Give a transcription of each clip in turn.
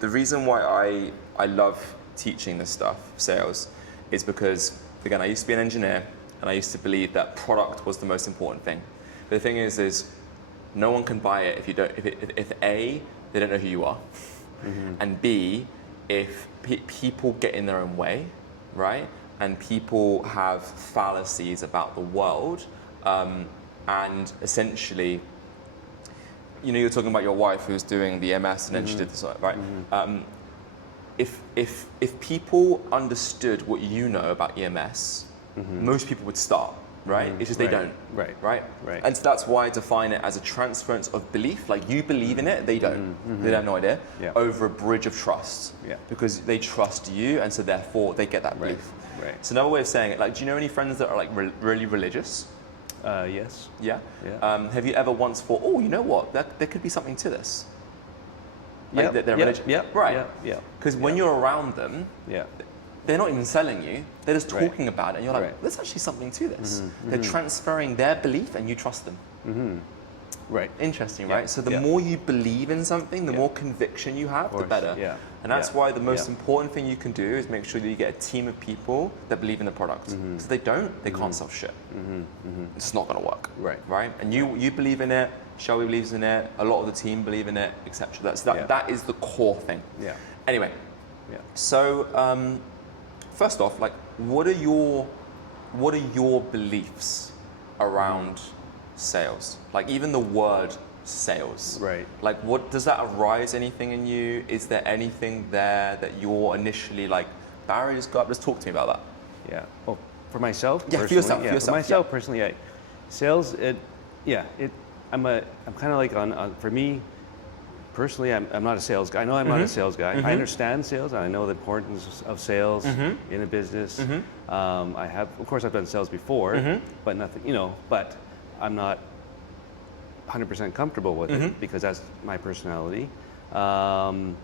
the reason why I love teaching this stuff, sales, is because, again, I used to be an engineer and I used to believe that product was the most important thing. But the thing is no one can buy it if you don't, if A, they don't know who you are, and B, if people get in their own way, right? And people have fallacies about the world, and essentially, you know, you're talking about your wife who's doing the MS and then she did this, right? If people understood what you know about EMS, most people would start, right? It's just they don't, right? And so that's why I define it as a transference of belief. Like you believe in it, they don't. They have no idea. Over a bridge of trust, because they trust you, and so therefore they get that belief. So another way of saying it, like, do you know any friends that are like really religious? Yes. Yeah. Have you ever once thought, oh, you know what? There could be something to this. Like they're religious. Right. Because when you're around them, they're not even selling you. They're just talking about it, and you're like, there's actually something to this. They're transferring their belief, and you trust them. Interesting, right? So the more you believe in something, the more conviction you have, the better. And that's why the most important thing you can do is make sure that you get a team of people that believe in the product. Because if they don't, they can't sell shit. It's not going to work. Right? And you believe in it. Shelby believes in it. A lot of the team believe in it, etc. That is the core thing. Anyway. So first off, like, what are your beliefs around sales? Like, even the word sales. Like, what does that arise anything in you? Is there anything there that you're initially like, Barry, just go up, just talk to me about that? Well, for myself, for yourself. For myself personally, sales. I'm kind of like for me personally, I'm not a sales guy. I know I'm not a sales guy. I understand sales, and I know the importance of sales in a business. Of course, I've done sales before, but nothing, but I'm not 100% comfortable with it because that's my personality. And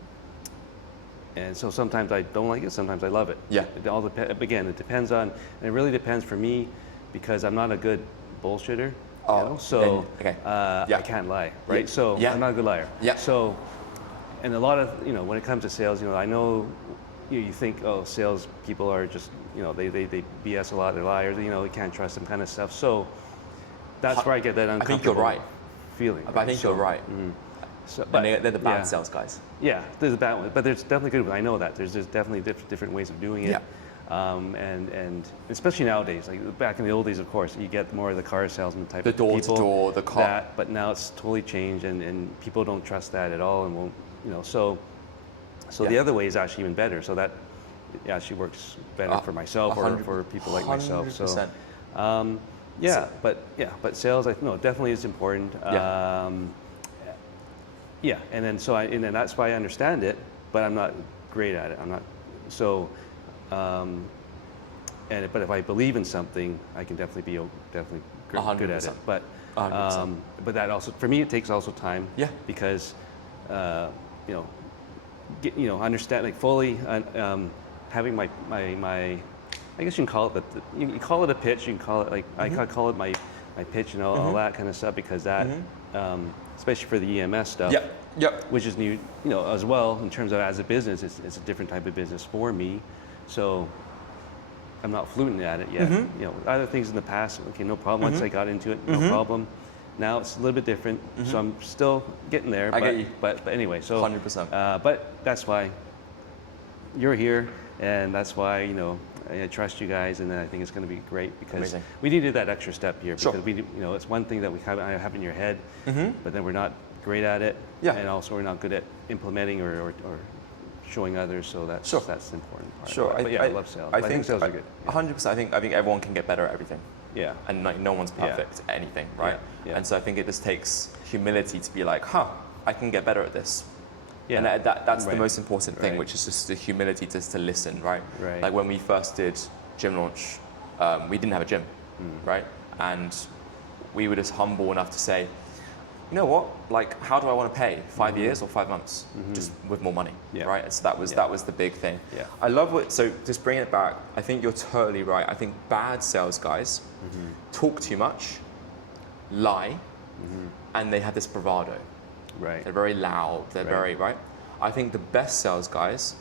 so sometimes I don't like it, sometimes I love it. It all again, it depends on, and it really depends for me because I'm not a good bullshitter. I can't lie, right? So I'm not a good liar. So, and a lot of, when it comes to sales, I know you think, oh, sales people are just, they BS a lot, they're liars, you can't trust them kind of stuff. So that's where I get that uncomfortable feeling. I think you're right. So, but they're the bad sales guys. There's the bad ones, but there's definitely good ones. I know that. There's definitely different ways of doing it. And especially nowadays, like back in the old days, of course, you get more of the car salesman type of people. The door-to-door, the car. But now it's totally changed, and people don't trust that at all, and won't, so the other way is actually even better. So that actually works better for myself or for people like myself. So, but sales, definitely is important. And then that's why I understand it, but I'm not great at it. I'm not so. But if I believe in something, I can definitely be good at it. But that also, for me, it takes also time. Because understand, like, fully having my I guess you can call it you can call it a pitch. You can call it like I call it my pitch and all that kind of stuff, because that especially for the EMS stuff. Which is new, as well in terms of as a business, it's a different type of business for me. So I'm not fluent at it yet. Other things in the past, okay, no problem. Once I got into it, no problem. Now it's a little bit different, so I'm still getting there. I get you. But anyway, so 100%. But that's why you're here, and that's why I trust you guys, and I think it's going to be great because we needed that extra step here. Because it's one thing that we have in your head, but then we're not great at it, and also we're not good at implementing or showing others. So that's the important part. But I love sales. I think sales are good. 100%. I think everyone can get better at everything. And like no one's perfect at anything, right? And so I think it just takes humility to be like, I can get better at this. And that's the most important thing, which is just the humility just to listen, right? Like when we first did Gym Launch, we didn't have a gym, right? And we were just humble enough to say, you know what? Like, how do I want to pay? 5 years or 5 months? Just with more money, right? So that was the big thing. I love what. So just bring it back. I think you're totally right. I think bad sales guys talk too much, lie, and they have this bravado. They're very loud. They're very right. I think the best sales guys,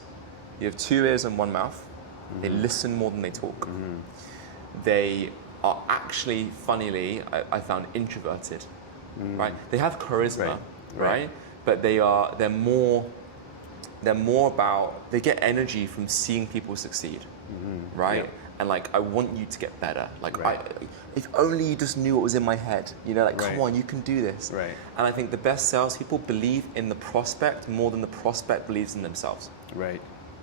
you have 2 ears and 1 mouth. They listen more than they talk. They are actually, funnily, I found introverted, right? They have charisma, right? But they're more about, they get energy from seeing people succeed, right? Yeah. And like, I want you to get better. Like, if only you just knew what was in my head, you know, like, come on, you can do this. Right. And I think the best salespeople believe in the prospect more than the prospect believes in themselves. Right.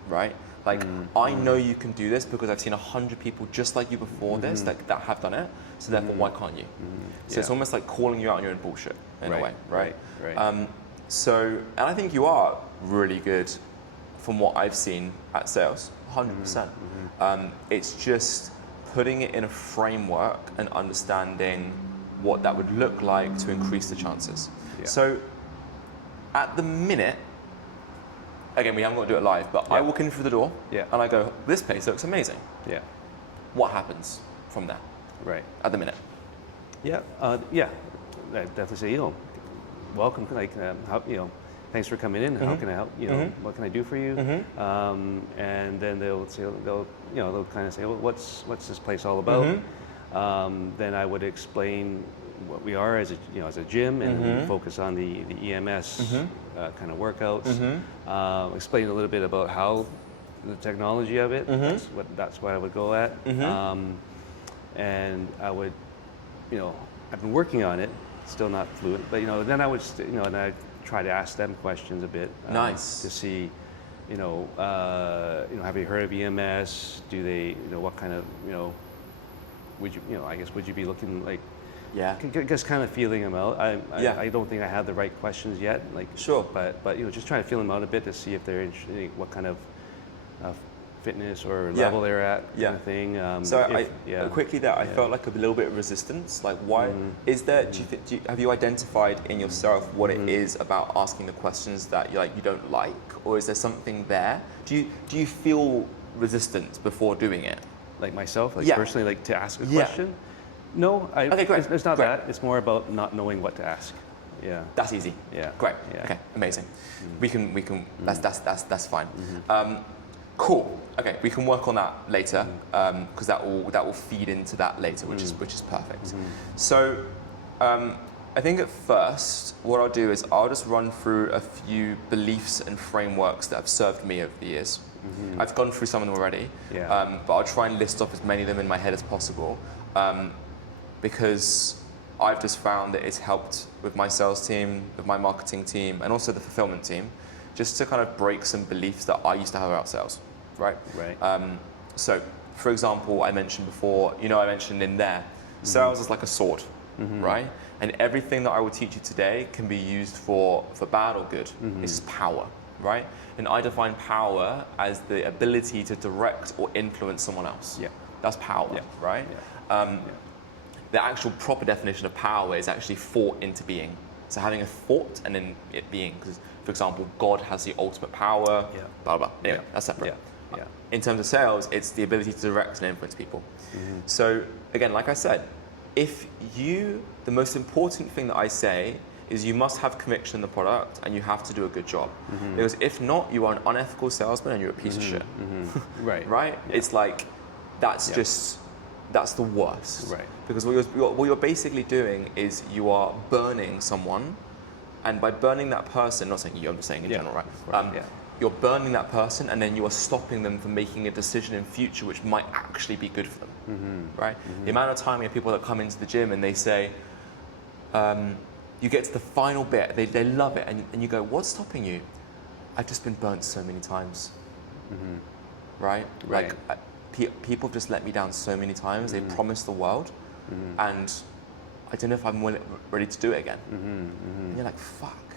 Right? Like, I know you can do this because I've seen 100 people just like you before this that have done it. So therefore, why can't you? So it's almost like calling you out on your own bullshit in a way, right? So, and I think you are really good from what I've seen at sales, 100%. It's just putting it in a framework and understanding what that would look like to increase the chances. Yeah. So at the minute, again, we haven't got to do it live, but I walk in through the door and I go, this place looks amazing. Yeah. What happens from there? Right. At the minute. Yeah. I definitely say, welcome. Like, how, thanks for coming in. How can I help? What can I do for you? And then they'll kind of say, well, what's this place all about? Then I would explain what we are as a gym, and focus on the EMS kind of workouts. Explain a little bit about how the technology of it. That's what I would go at. And I would, I've been working on it. Still not fluent, but then I would, and I try to ask them questions a bit. Nice. To see, have you heard of EMS? Do they, what kind of, would you, I guess, would you be looking like? Yeah. Just kind of feeling them out. I don't think I have the right questions yet. Like. Sure. But just trying to feel them out a bit to see if they're interested, what kind of fitness or level they're at, kind of thing. Quickly there, I felt like a little bit of resistance. Like, why is there? Have you identified in yourself what it is about asking the questions that you don't like, or is there something there? Do you feel resistant before doing it? Like myself, personally, like to ask a question. No, okay, great. It's not that. It's more about not knowing what to ask. Yeah. That's easy. Yeah. Great. Yeah. Okay. Amazing. We can. That's fine. Cool. Okay, we can work on that later because that will feed into that later, which is perfect. So, I think at first, what I'll do is I'll just run through a few beliefs and frameworks that have served me over the years. I've gone through some of them already, but I'll try and list off as many of them in my head as possible because I've just found that it's helped with my sales team, with my marketing team, and also the fulfillment team, just to kind of break some beliefs that I used to have about sales. Right. So, for example, I mentioned before, I mentioned in there, sales is like a sword, right? And everything that I will teach you today can be used for bad or good. It's power, right? And I define power as the ability to direct or influence someone else. Yeah. That's power, right? Yeah. The actual proper definition of power is actually thought into being. So having a thought and then it being, because, for example, God has the ultimate power, blah, blah. Anyway, that's separate. Yeah. In terms of sales, it's the ability to direct and influence people. So again, like I said, the most important thing that I say is you must have conviction in the product and you have to do a good job. Because if not, you are an unethical salesman and you're a piece of shit. Right? Yeah. It's like, that's the worst. Right. Because what you're basically doing is you are burning someone, and by burning that person, not saying you, I'm just saying in general, right? You're burning that person, and then you are stopping them from making a decision in future which might actually be good for them, right? The amount of time you have people that come into the gym and they say, you get to the final bit, they love it, and you go, what's stopping you? I've just been burnt so many times, right? Like, people have just let me down so many times. They've promised the world, and I don't know if I'm ready to do it again. And you're like, fuck,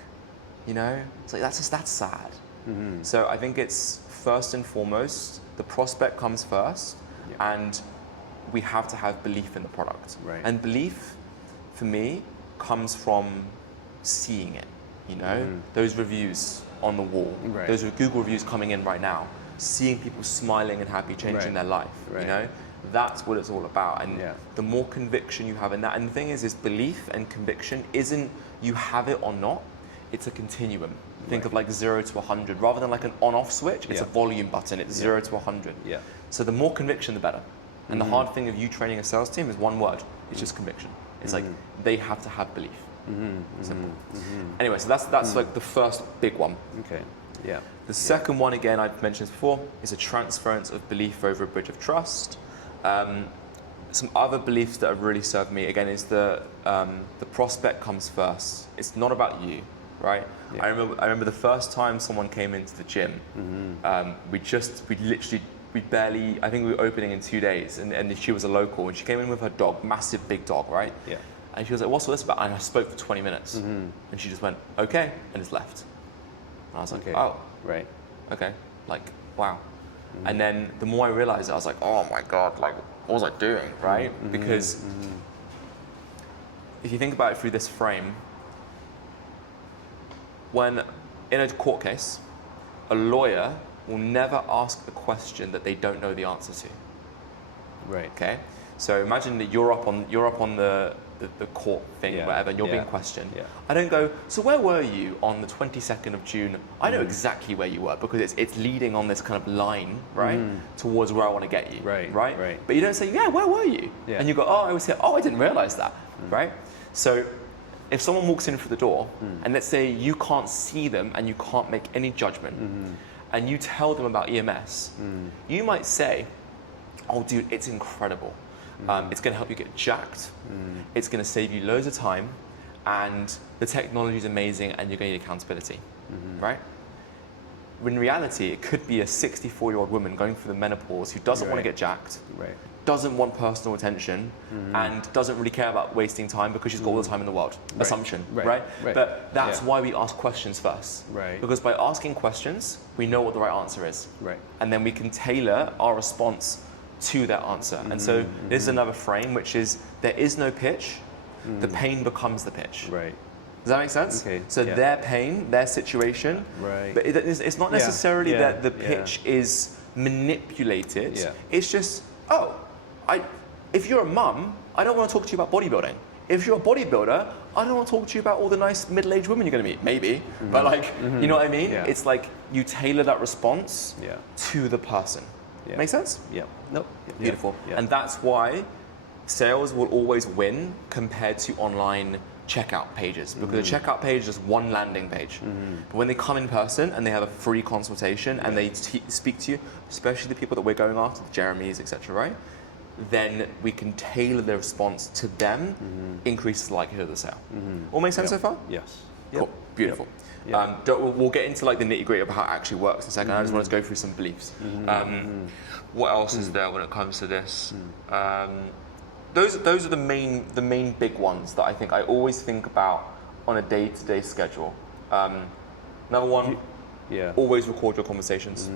It's like, that's sad. So I think it's first and foremost, the prospect comes first, and we have to have belief in the product. Right. And belief, for me, comes from seeing it, those reviews on the wall, those Google reviews coming in right now, seeing people smiling and happy, changing their life, That's what it's all about. And the more conviction you have in that, and the thing is belief and conviction isn't you have it or not, it's a continuum. Think of like 0 to 100. Rather than like an on-off switch, it's a volume button. It's 0 to 100. Yeah. So the more conviction, the better. And the hard thing of you training a sales team is one word. It's just conviction. It's like they have to have belief. Simple. Anyway, so that's like the first big one. Okay. Yeah. The second one, again, I've mentioned this before, is a transference of belief over a bridge of trust. Some other beliefs that have really served me, again, is the prospect comes first. It's not about you, right? Yeah. I remember the first time someone came into the gym. We barely, I think we were opening in 2 days, and she was a local, and she came in with her dog, massive big dog, right? Yeah. And she was like, what's all this about? And I spoke for 20 minutes. And she just went, okay, and just left. And I was like, oh. Right. Okay, like, wow. And then the more I realized it, I was like, oh my God, like, what was I doing, right? Because if you think about it through this frame, when in a court case, a lawyer will never ask a question that they don't know the answer to. Right. Okay. So imagine that you're up on the court thing, whatever, and you're being questioned. Yeah. I don't go, so where were you on the 22nd of June? I know exactly where you were because it's leading on this kind of line, right, towards where I want to get you. Right. But you don't say, yeah, where were you? Yeah. And you go, oh, I would say, oh, I didn't realize that, right? So if someone walks in through the door, and let's say you can't see them and you can't make any judgment, and you tell them about EMS, you might say, oh, dude, it's incredible. It's going to help you get jacked. It's going to save you loads of time, and the technology is amazing, and you're going to need accountability, right? In reality, it could be a 64-year-old woman going through the menopause who doesn't want to get jacked, doesn't want personal attention, and doesn't really care about wasting time because she's got all the time in the world. Assumption, right? But that's why we ask questions first. Because by asking questions, we know what the right answer is. And then we can tailor our response to that answer. And so this is another frame, which is there is no pitch, the pain becomes the pitch. Does that make sense? Okay. So their pain, their situation, but it's not necessarily that the pitch is manipulated. It's just, if you're a mum, I don't want to talk to you about bodybuilding. If you're a bodybuilder, I don't want to talk to you about all the nice middle-aged women you're going to meet. Maybe, but like, you know what I mean? It's like you tailor that response to the person. Make sense? Nope. Beautiful. And that's why sales will always win compared to online checkout pages, because the checkout page is just one landing page. But when they come in person and they have a free consultation and they speak to you, especially the people that we're going after, the Jeremys, etc., right? Then we can tailor the response to them, increases the likelihood of the sale. All make sense so far? Yes. Cool. Beautiful. We'll get into like the nitty-gritty of how it actually works in a second. I just wanted to go through some beliefs. What else is there when it comes to this? Those are the main big ones that I think I always think about on a day-to-day schedule. Number one, always record your conversations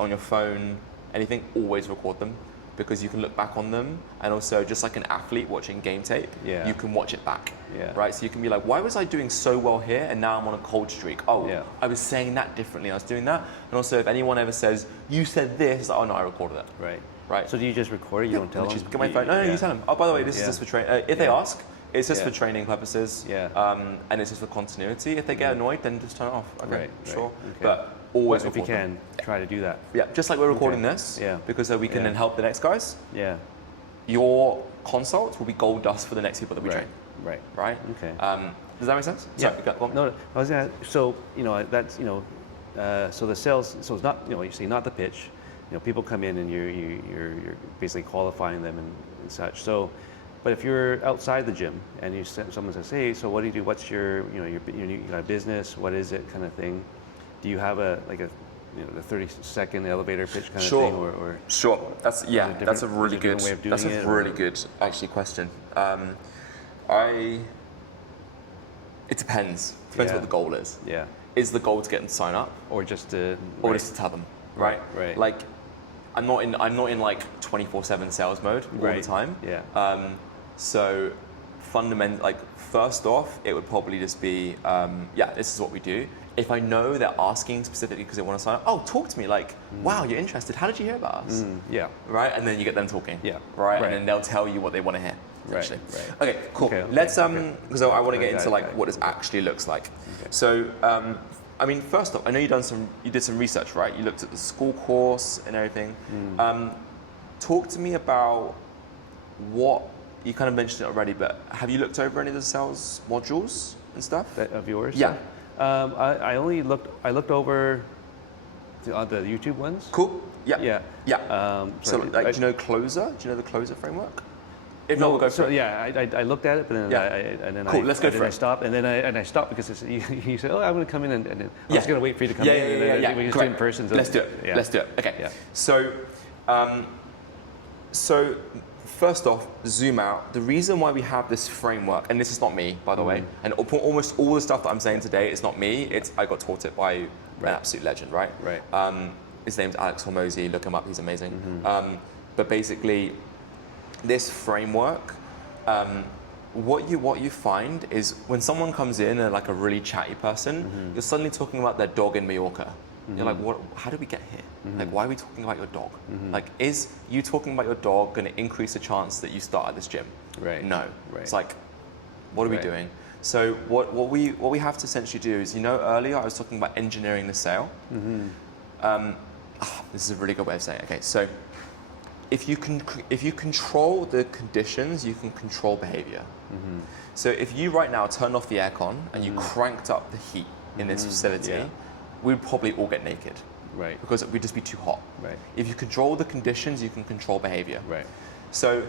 on your phone. Anything, always record them, because you can look back on them, and also just like an athlete watching game tape, you can watch it back, right? So you can be like, why was I doing so well here and now I'm on a cold streak? Oh, I was saying that differently, I was doing that. And also if anyone ever says, you said this, oh no, I recorded that. Right. So do you just record it, you don't tell them? Just pick up my phone, no, you tell them. Oh, by the way, this is just for training. If they ask, it's just for training purposes, and it's just for continuity. If they get annoyed, then just turn it off. Okay, sure. But always if you can, try to do that. Yeah, just like we're recording this, because so we can then help the next guys. Your consults will be gold dust for the next people that we train. Right. Okay. Does that make sense? Yeah. Sorry, no, I was gonna. So that's so the sales. So it's not you say not the pitch. People come in and you're basically qualifying them and such. So, but if you're outside the gym and someone says, hey, so what do you do? What's you got a business? What is it, kind of thing? Do you have a the 30-second elevator pitch kind of thing, or sure? That's a really good actually question. It depends. Depends what the goal is. Is the goal to get them to sign up, or just to tell them? Right. Like, I'm not in like 24/7 sales mode all the time. So first off, it would probably just be, this is what we do. If I know they're asking specifically because they want to sign up, talk to me. Like, wow, you're interested. How did you hear about us? Right, and then you get them talking. Right, and then they'll tell you what they want to hear. essentially. Okay, cool. Let's because I want to get into like what this actually looks like. So I mean, first off, I know you did some research, right? You looked at the school course and everything. Talk to me about what you kind of mentioned it already, but have you looked over any of the sales modules and stuff of yours? Yeah. I looked over the YouTube ones. Cool. Yeah. Yeah. Yeah. So like, do you know Closer? Do you know the Closer framework? If not, we'll go for it. Yeah, I looked at it, but then cool. Let's go for it. I stopped, and then I stopped because you said, "Oh, I'm going to come in," and then I was going to wait for you to come in, and then we just do it in person. So let's do it. Yeah. Let's do it. Okay. Yeah. So first off, zoom out. The reason why we have this framework, and this is not me, by the way, and almost all the stuff that I'm saying today is not me. I got taught it by an absolute legend, right? Right. His name's Alex Hormozi. Look him up. He's amazing. But basically, this framework, what you find is when someone comes in and like a really chatty person, you're suddenly talking about their dog in Mallorca. You're like, what? How did we get here? Like, why are we talking about your dog? Like, is you talking about your dog going to increase the chance that you start at this gym? Right. No. Right. It's like, what are we doing? So what we have to essentially do is, earlier I was talking about engineering the sale. This is a really good way of saying it. Okay, so if you control the conditions, you can control behavior. So if you right now turned off the aircon and you cranked up the heat in this facility, we'd probably all get naked. Right. Because it would just be too hot. Right. If you control the conditions, you can control behavior. Right. So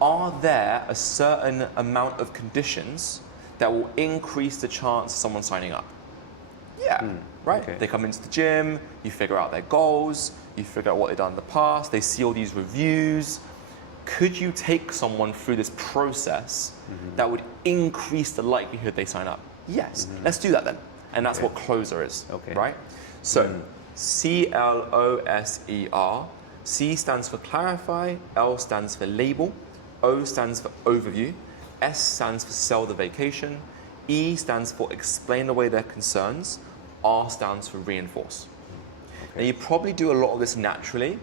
are there a certain amount of conditions that will increase the chance of someone signing up? Yeah. Right? Okay. They come into the gym, you figure out their goals, you figure out what they've done in the past, they see all these reviews. Could you take someone through this process that would increase the likelihood they sign up? Yes. Let's do that then. And that's what Closer is. Okay. Right? So CLOSER. C stands for clarify, L stands for label, O stands for overview, S stands for sell the vacation, E stands for explain away their concerns, R stands for reinforce. Now you probably do a lot of this naturally,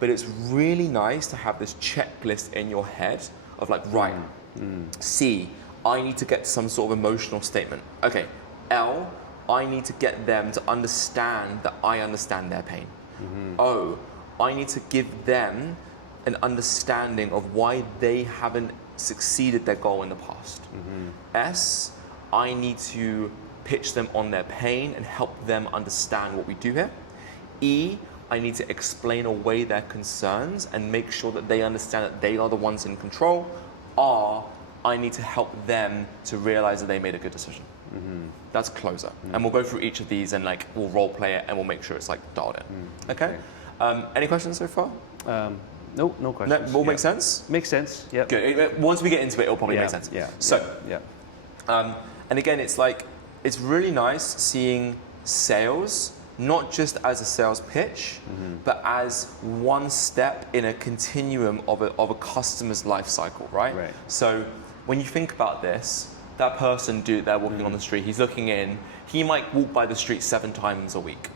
but it's really nice to have this checklist in your head of like, right, C, I need to get some sort of emotional statement. Okay, L, I need to get them to understand that I understand their pain. O, I need to give them an understanding of why they haven't succeeded their goal in the past. S, I need to pitch them on their pain and help them understand what we do here. E, I need to explain away their concerns and make sure that they understand that they are the ones in control. R, I need to help them to realize that they made a good decision. That's Closer. And we'll go through each of these and like we'll role play it and we'll make sure it's like dialed in. Okay? Any questions so far? No questions. No, all make sense? Makes sense. Yeah. Good. Once we get into it, it'll probably make sense. Yeah. So, and again, it's like, it's really nice seeing sales, not just as a sales pitch, but as one step in a continuum of a customer's life cycle, right? So when you think about this, that person, they're walking on the street, he's looking in, he might walk by the street 7 times a week,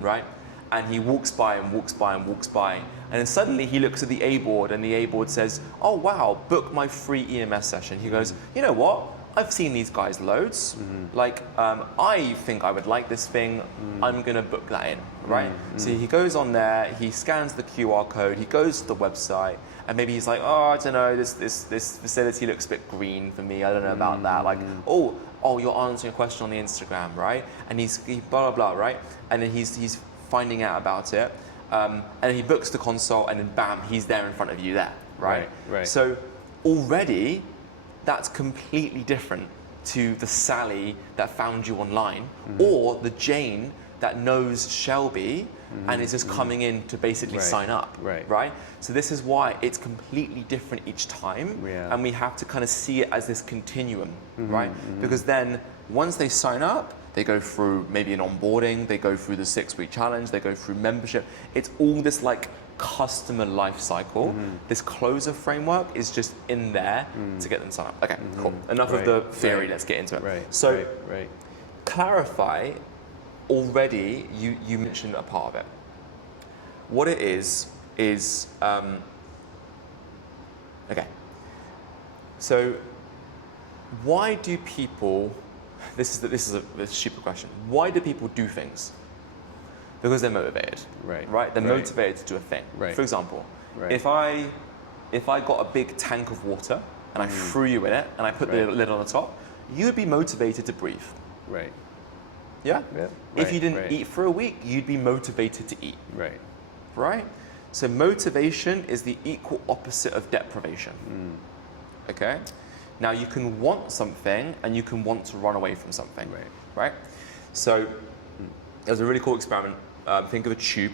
right? And he walks by and walks by and walks by, and then suddenly he looks at the A board and the A board says, oh wow, book my free EMS session. He goes, you know what? I've seen these guys loads. Like, I think I would like this thing. I'm gonna book that in, right? So he goes on there, he scans the QR code, he goes to the website, and maybe he's like, oh, I don't know, this facility looks a bit green for me. I don't know about that. Like, oh, you're answering a question on the Instagram, right? And he blah blah blah, right? And then he's finding out about it, and then he books the consult, and then bam, he's there in front of you there, right? Right. So already, that's completely different to the Sally that found you online, or the Jane that knows Shelby and is just coming in to basically sign up, right? So this is why it's completely different each time, and we have to kind of see it as this continuum, right? Because then once they sign up, they go through maybe an onboarding, they go through the 6-week challenge, they go through membership. It's all this like customer life cycle. This Closer framework is just in there to get them signed up. Okay, cool. Enough of the theory, let's get into it. So clarify, already you mentioned a part of it. What it is okay. So why do people, this is a stupid question, why do people do things? Because they're motivated, right? They're motivated to do a thing. Right. For example, if I got a big tank of water and I threw you in it and I put the lid on the top, you would be motivated to breathe. Right. Yeah? If you didn't eat for a week, you'd be motivated to eat. Right? So motivation is the equal opposite of deprivation. Okay? Now you can want something and you can want to run away from something. Right? So there was a really cool experiment. Think of a tube,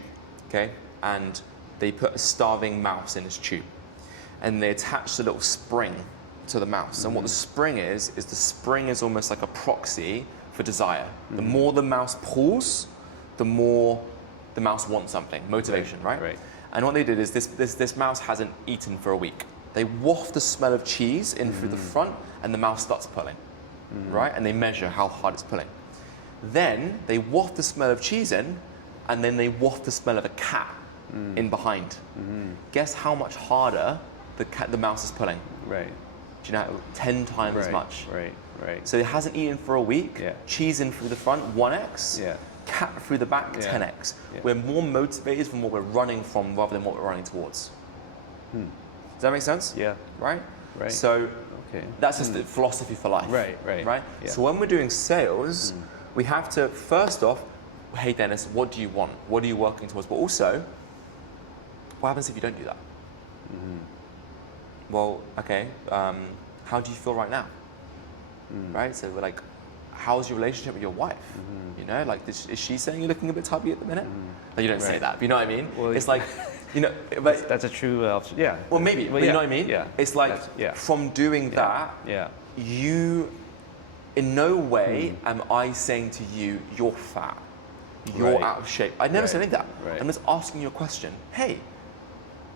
okay? And they put a starving mouse in this tube. And they attached a little spring to the mouse. And what the spring is the spring is almost like a proxy for desire. The more the mouse pulls, the more the mouse wants something, motivation, right? And what they did is this mouse hasn't eaten for a week. They waft the smell of cheese in through the front and the mouse starts pulling, right? And they measure how hard it's pulling. Then they waft the smell of cheese in and then they waft the smell of a cat in behind. Guess how much harder the mouse is pulling? Do you know, 10 times as much. So it hasn't eaten for a week, cheese in through the front, 1x, cat through the back, 10x. We're more motivated from what we're running from rather than what we're running towards. Does that make sense? Right? So that's just the philosophy for life. Right? So when we're doing sales, we have to, first off, hey Dennis, what do you want? What are you working towards? But also, what happens if you don't do that? Well, okay, how do you feel right now? Right? So we're like, how's your relationship with your wife? You know, like, is she saying you're looking a bit tubby at the minute? Like, you don't say that, but you know what I mean? Well, it's like, you know, but that's a true, Well, maybe, but you know what I mean? It's like, from doing that, you, in no way am I saying to you, you're fat, you're out of shape. I never said any of that. I'm just asking you a question. Hey,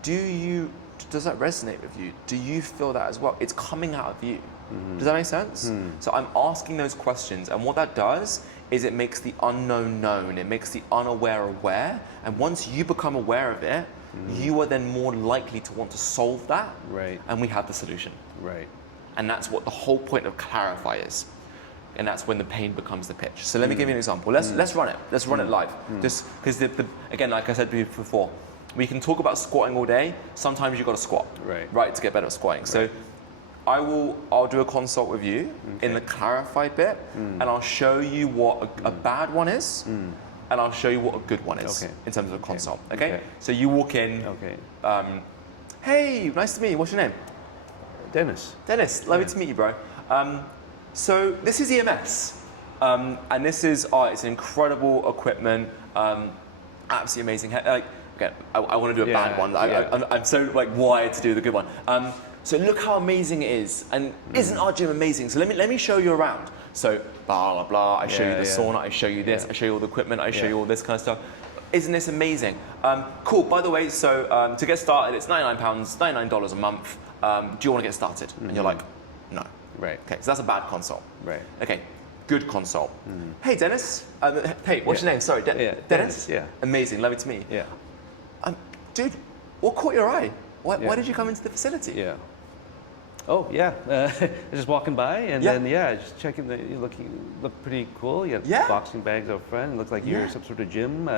does that resonate with you? Do you feel that as well? It's coming out of you. Does that make sense? So I'm asking those questions, and what that does is it makes the unknown known. It makes the unaware aware, and once you become aware of it, you are then more likely to want to solve that, and we have the solution. And that's what the whole point of Clarify is. And that's when the pain becomes the pitch. So let me give you an example. Let's run it. Let's run it live. Just because again, like I said before, we can talk about squatting all day. Sometimes you've got to squat, right, to get better at squatting. So I'll do a consult with you in the Clarify bit, and I'll show you what a bad one is, and I'll show you what a good one is in terms of a consult. Okay? So you walk in. Hey, nice to meet you. What's your name? Dennis. Dennis, lovely to meet you, bro. So this is EMS, and this is it's incredible equipment, absolutely amazing. Like, okay, I want to do a bad one. I'm so like wired to do the good one. So look how amazing it is, and isn't our gym amazing? So let me show you around. So blah blah blah. I show you the sauna. I show you this. I show you all the equipment. I show you all this kind of stuff. Isn't this amazing? Cool. By the way, so to get started, it's £99, $99 a month. Do you want to get started? And you're like, no. Okay, so that's a bad consult. Okay, good consult. Hey, Dennis. Hey, what's your name? Sorry, Dennis? Amazing, lovely to meet you. Dude, what caught your eye? Why did you come into the facility? Oh, just walking by and then, just checking, you look pretty cool. You have boxing bags out front. It looks like you're some sort of gym.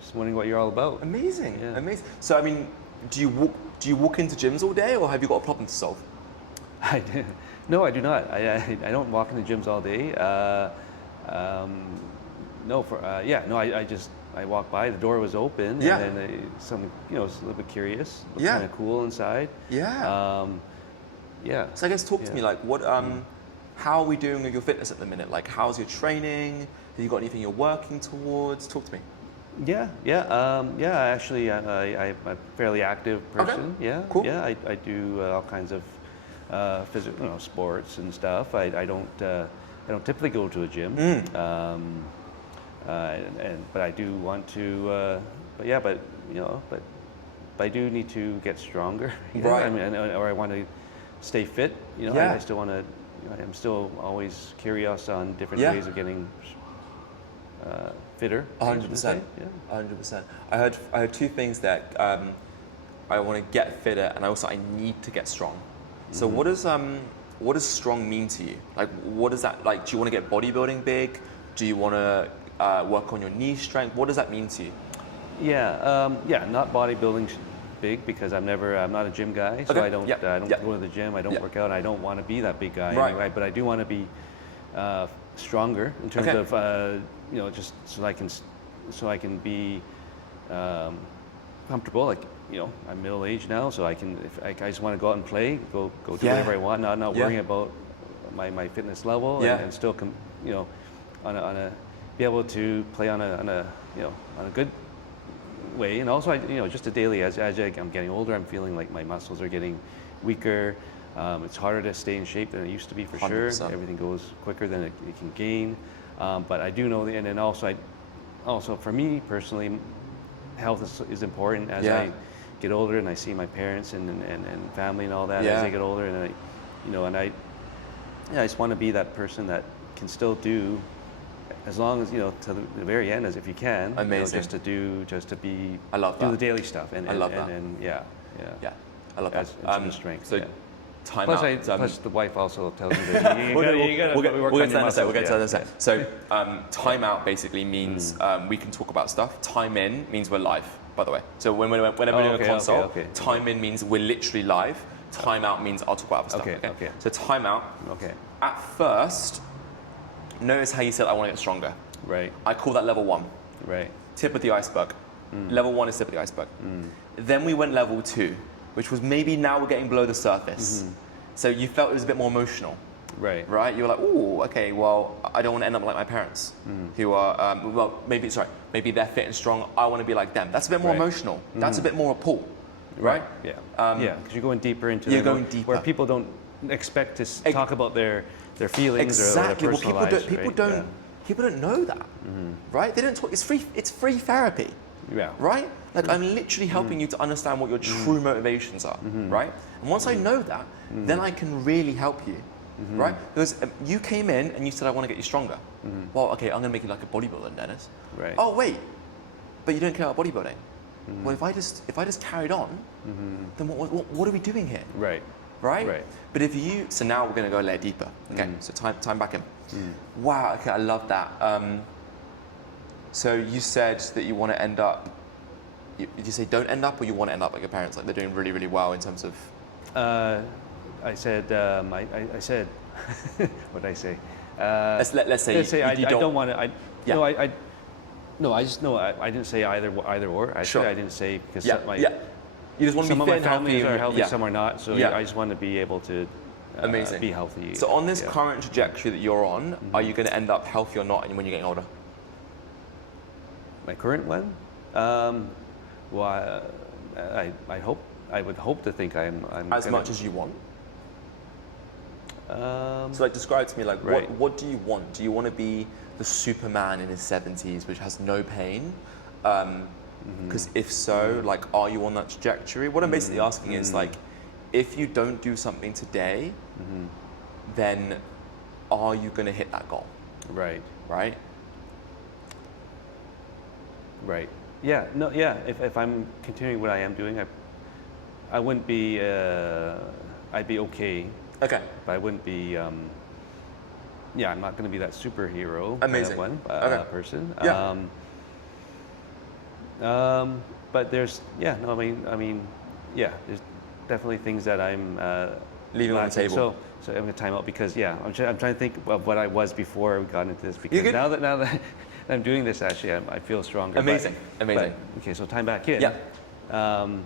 Just wondering what you're all about. Amazing, amazing. So, I mean, do you walk into gyms all day, or have you got a problem to solve? No, I do not. I don't walk into gyms all day. I walked by. The door was open, and then I was a little bit curious. Looked kind of cool inside. So I guess talk to me, like, what? How are we doing with your fitness at the minute? Like, how's your training? Have you got anything you're working towards? Talk to me. Actually, I'm a fairly active person. Okay. Cool. I do all kinds of physical, sports and stuff. I don't typically go to a gym, but I do want to. But I do need to get stronger. Right. I mean, or I want to stay fit. I still want to. I'm still always curious on different ways of getting fitter. 100%. 100%. I heard two things that I want to get fitter, and I need to get strong. So what does strong mean to you? Like, what does that, like, do you want to get bodybuilding big? Do you want to work on your knee strength? What does that mean to you? Yeah, not bodybuilding big because I'm not a gym guy, so I don't go to the gym, I don't work out, I don't want to be that big guy anyway, but I do want to be stronger in terms of just so I can be comfortable. Like, I'm middle aged now, so I just want to go out and play, go do whatever I want, not worrying about my fitness level, and still be able to play on a good way. And also, just a daily, as I'm getting older, I'm feeling like my muscles are getting weaker. It's harder to stay in shape than it used to be, for 100%. Sure. Everything goes quicker than it can gain. But I do know, and then also for me personally, health is important as I get older, and I see my parents and family and all that as they get older, and I just want to be that person that can still do, as long as to the very end, as if you can. Amazing. Just to be. I love that. Do the daily stuff, and I love that. Yeah. I love that. It's strength. So. Time plus, out. Plus the wife also tells me that we'll get to that in a second. So time out basically means we can talk about stuff. Time in means we're live, by the way. So whenever we're doing a consult, time in means we're literally live. Time out means I'll talk about other stuff. Okay. So time out. Okay. At first, notice how you said I want to get stronger. Right. I call that level 1. Right. Tip of the iceberg. Level 1 is tip of the iceberg. Then we went level 2. Which was maybe now we're getting below the surface. So you felt it was a bit more emotional. Right. You were like, oh, okay, well, I don't want to end up like my parents, who are, maybe they're fit and strong. I want to be like them. That's a bit more emotional. That's a bit more a pull, right? Yeah. Because you're going deeper into where people don't expect to talk about their feelings or their personal lives. People don't know that, right? They don't talk. It's free therapy. Yeah. Right? Like I'm literally helping you to understand what your true motivations are, right? And once I know that, then I can really help you, right? Because you came in and you said, I want to get you stronger. Well, okay, I'm going to make you like a bodybuilder, Dennis. Right. Oh, wait, but you don't care about bodybuilding. Well, if I just carried on, then what are we doing here? Right. Right? But so now we're going to go a layer deeper. Okay, so time back in. Wow, okay, I love that. So you said that you want to end up. Did you say don't end up, or you want to end up like your parents, like they're doing really, really well in terms of? I said. I said. What did I say? Let's say I don't want to. I didn't say either or. I didn't say because You just want to be fit and healthy. Some of my families are healthy, some are not. So I just want to be able to. Be healthy. So on this current trajectory that you're on, are you going to end up healthy or not when you're getting older? My current one? Well, I would hope to think I'm as much as you want. So like describe to me like what do you want? Do you want to be the Superman in his 70s which has no pain? Because if so, like are you on that trajectory? What I'm basically asking is like if you don't do something today, then are you going to hit that goal? Right. Yeah. No. Yeah. If I'm continuing what I am doing, I wouldn't be. I'd be okay. Okay. But I wouldn't be. I'm not going to be that superhero. Amazing. Person. Yeah. But there's. Yeah. No. I mean. Yeah. There's definitely things that I'm. Leaving on the table. So I'm going to time out because I'm trying to think of what I was before we got into this because now that I'm doing this, actually, I feel stronger. Amazing. Okay, so time back in. No,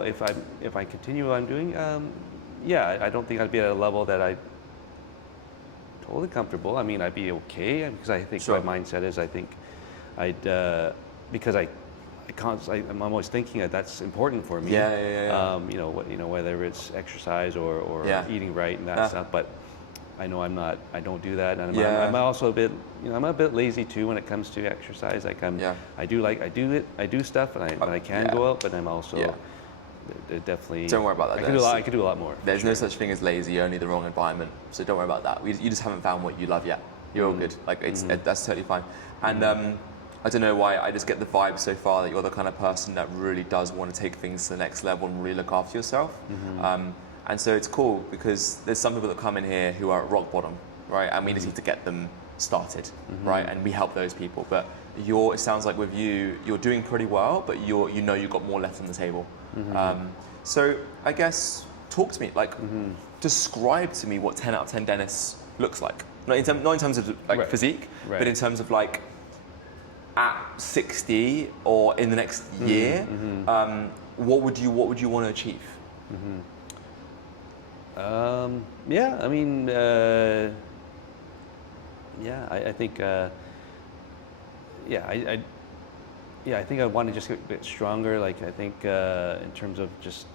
if I continue what I'm doing, I don't think I'd be at a level that I'm totally comfortable. I mean, I'd be okay because I think my mindset is I think I'd because I'm always thinking that's important for me. Whether it's exercise or eating right and that stuff, but. I know I don't do that, and I'm also a bit, I'm a bit lazy too when it comes to exercise. Like I do stuff, and I can go out, but I'm also definitely. Don't worry about that. I could do a lot more. There's no such thing as lazy, only the wrong environment. So don't worry about that. You just haven't found what you love yet. You're all good. Like that's totally fine. And I don't know why I just get the vibe so far that you're the kind of person that really does want to take things to the next level and really look after yourself. And so it's cool because there's some people that come in here who are at rock bottom, right? And we just need to get them started, right? And we help those people. But it sounds like with you, you're doing pretty well, but you know you've got more left on the table. So I guess talk to me, like describe to me what 10 out of 10 Dennis looks like. Not in terms of like physique, but in terms of like at 60 or in the next year, what would you want to achieve? Yeah, I mean, I think, I think I want to just get a bit stronger. Like I think in terms of just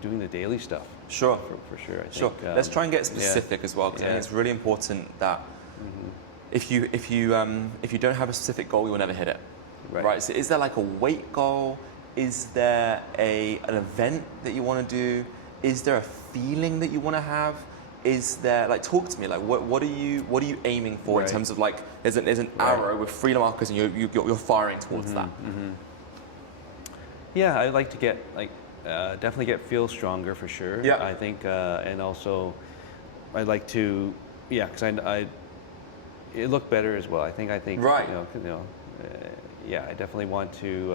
doing the daily stuff. Sure, for sure. I sure. think, Let's try and get specific as well, because I think it's really important that if you don't have a specific goal, you will never hit it. Right. So is there like a weight goal? Is there an event that you want to do? Is there a feeling that you want to have? Is there, like, talk to me, like what are you aiming for in terms of like there's an arrow with 3 markers and you're firing towards that? Yeah, I'd like to get like definitely feel stronger for sure. Yeah. I think and also I'd like to because it looked better as well. I think right. I definitely want to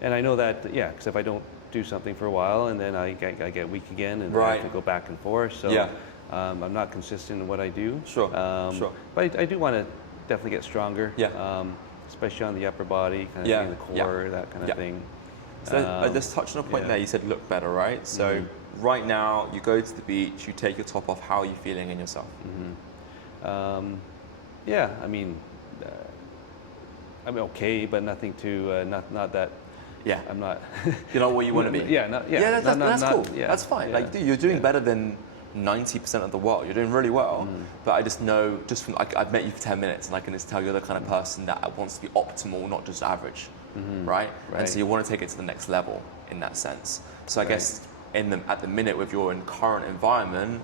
and I know that because if I don't do something for a while and then I get weak again and I have to go back and forth. So I'm not consistent in what I do. Sure. But I do want to definitely get stronger. Yeah. Especially on the upper body, kind of the core, that kind of thing. So let's touch on a point there. You said look better, right? So right now you go to the beach, you take your top off. How are you feeling in yourself? I mean, I'm okay, but nothing to not that. Yeah, I'm not. You're not what you want to be. That's cool. That's fine. Yeah, like, dude, you're doing better than 90% of the world. You're doing really well. But I just know, just from I've met you for 10 minutes, and I can just tell you're the kind of person that wants to be optimal, not just average, right? And so you want to take it to the next level in that sense. So I guess at the minute with your current environment,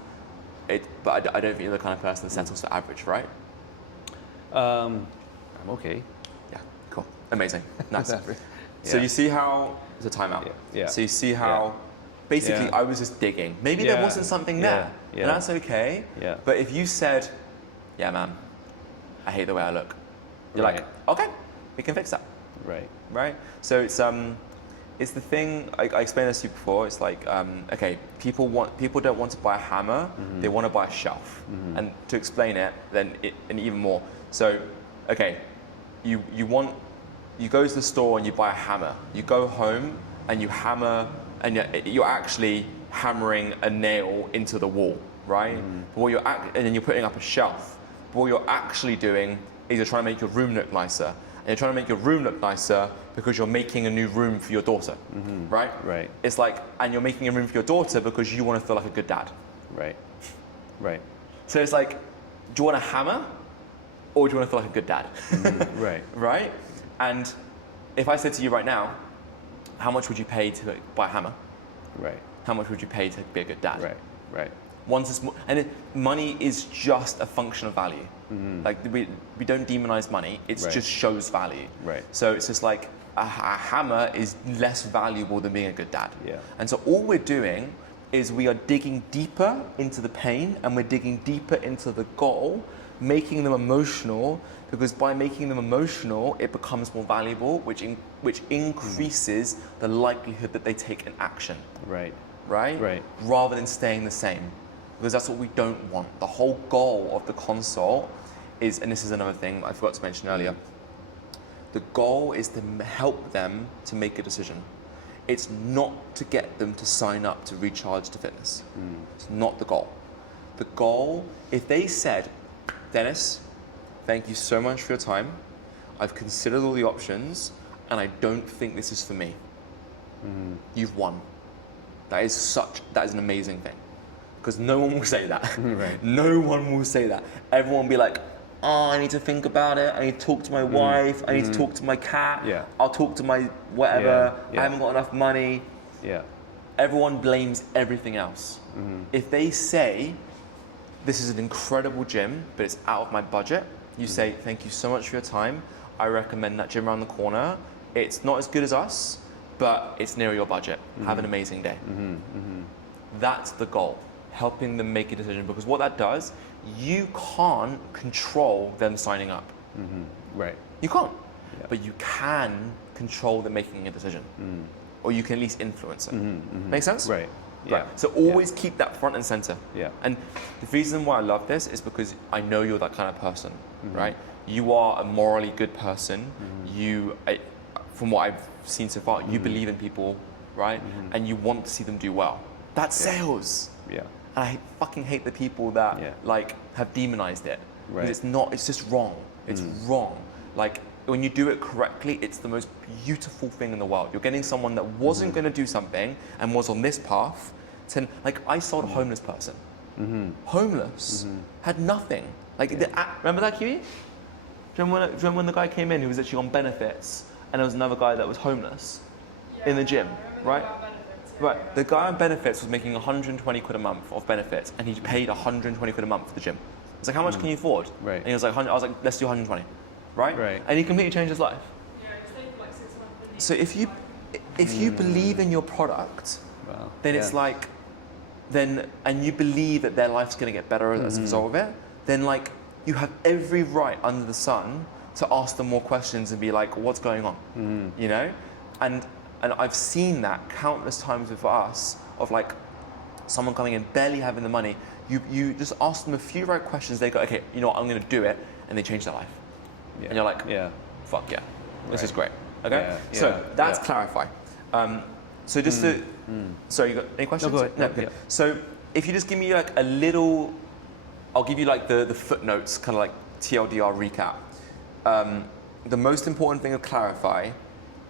but I don't think you're the kind of person that settles for average, right? I'm okay. Yeah. Cool. Amazing. Nice. So you see how there's a timeout. So you see how basically I was just digging. Maybe there wasn't something there, and that's okay. But if you said, "Yeah, man, I hate the way I look," you're like, "Okay, we can fix that." Right. So it's the thing. I explained this to you before. It's like, okay, people don't want to buy a hammer. They want to buy a shelf. And to explain it, and even more. So, okay, you go to the store and you buy a hammer. You go home and you hammer, and you're actually hammering a nail into the wall, right? But and then you're putting up a shelf. But what you're actually doing is you're trying to make your room look nicer. And you're trying to make your room look nicer because you're making a new room for your daughter, right? Right. It's like, and you're making a room for your daughter because you want to feel like a good dad. Right. So it's like, do you want a hammer, or do you want to feel like a good dad? Right. And if I said to you right now, how much would you pay to buy a hammer? How much would you pay to be a good dad? Right. Money is just a function of value. Like we don't demonize money. It just shows value. So it's just like a hammer is less valuable than being a good dad. And so all we're doing is we are digging deeper into the pain, and we're digging deeper into the goal, making them emotional, because by making them emotional, it becomes more valuable, which increases the likelihood that they take an action. Right? Rather than staying the same, because that's what we don't want. The whole goal of the consult is, and this is another thing I forgot to mention earlier, the goal is to help them to make a decision. It's not to get them to sign up to Recharge to Fitness. It's not the goal. The goal, if they said, Dennis, thank you so much for your time. I've considered all the options, and I don't think this is for me. You've won. That is an amazing thing. Because no one will say that. No one will say that. Everyone will be like, oh, I need to think about it. I need to talk to my wife. I need to talk to my cat. I'll talk to my whatever. I haven't got enough money. Everyone blames everything else. If they say, this is an incredible gym, but it's out of my budget, you say, thank you so much for your time. I recommend that gym around the corner. It's not as good as us, but it's near your budget. Have an amazing day. That's the goal, helping them make a decision, because what that does, you can't control them signing up. Right. You can't, but you can control them making a decision, or you can at least influence it. Make sense? Right. Yeah. Right. So always keep that front and center. Yeah. And the reason why I love this is because I know you're that kind of person, right? You are a morally good person. From what I've seen so far, you believe in people, right? And you want to see them do well. That's sales. Yeah. And I fucking hate the people that like have demonized it. Right. Because it's not. It's just wrong. It's wrong. Like when you do it correctly, it's the most beautiful thing in the world. You're getting someone that wasn't going to do something and was on this path. Like I sold a homeless person. Homeless, had nothing. Like remember that, Kiwi? Do you remember when the guy came in who was actually on benefits, and there was another guy that was homeless in the gym, right? Right. The guy on benefits was making 120 quid a month of benefits, and he paid 120 quid a month for the gym. I was like, how much can you afford? Right. And he was like, I was like, let's do 120. Right? Right. And he completely changed his life. Yeah, he stayed for like 6 months. So if you believe in your product, then it's like, and you believe that their life's going to get better as a result of it, then like you have every right under the sun to ask them more questions and be like, what's going on? You know? And I've seen that countless times with us of like someone coming in barely having the money. You just ask them a few right questions. They go, okay, you know what, I'm going to do it, and they change their life. And you're like, fuck yeah, this is great. Okay, so that's Clarify. So just to, sorry, you got any questions? No, go ahead. No, okay. So if you just give me like a little, I'll give you like the footnotes, kind of like TLDR recap. The most important thing of Clarify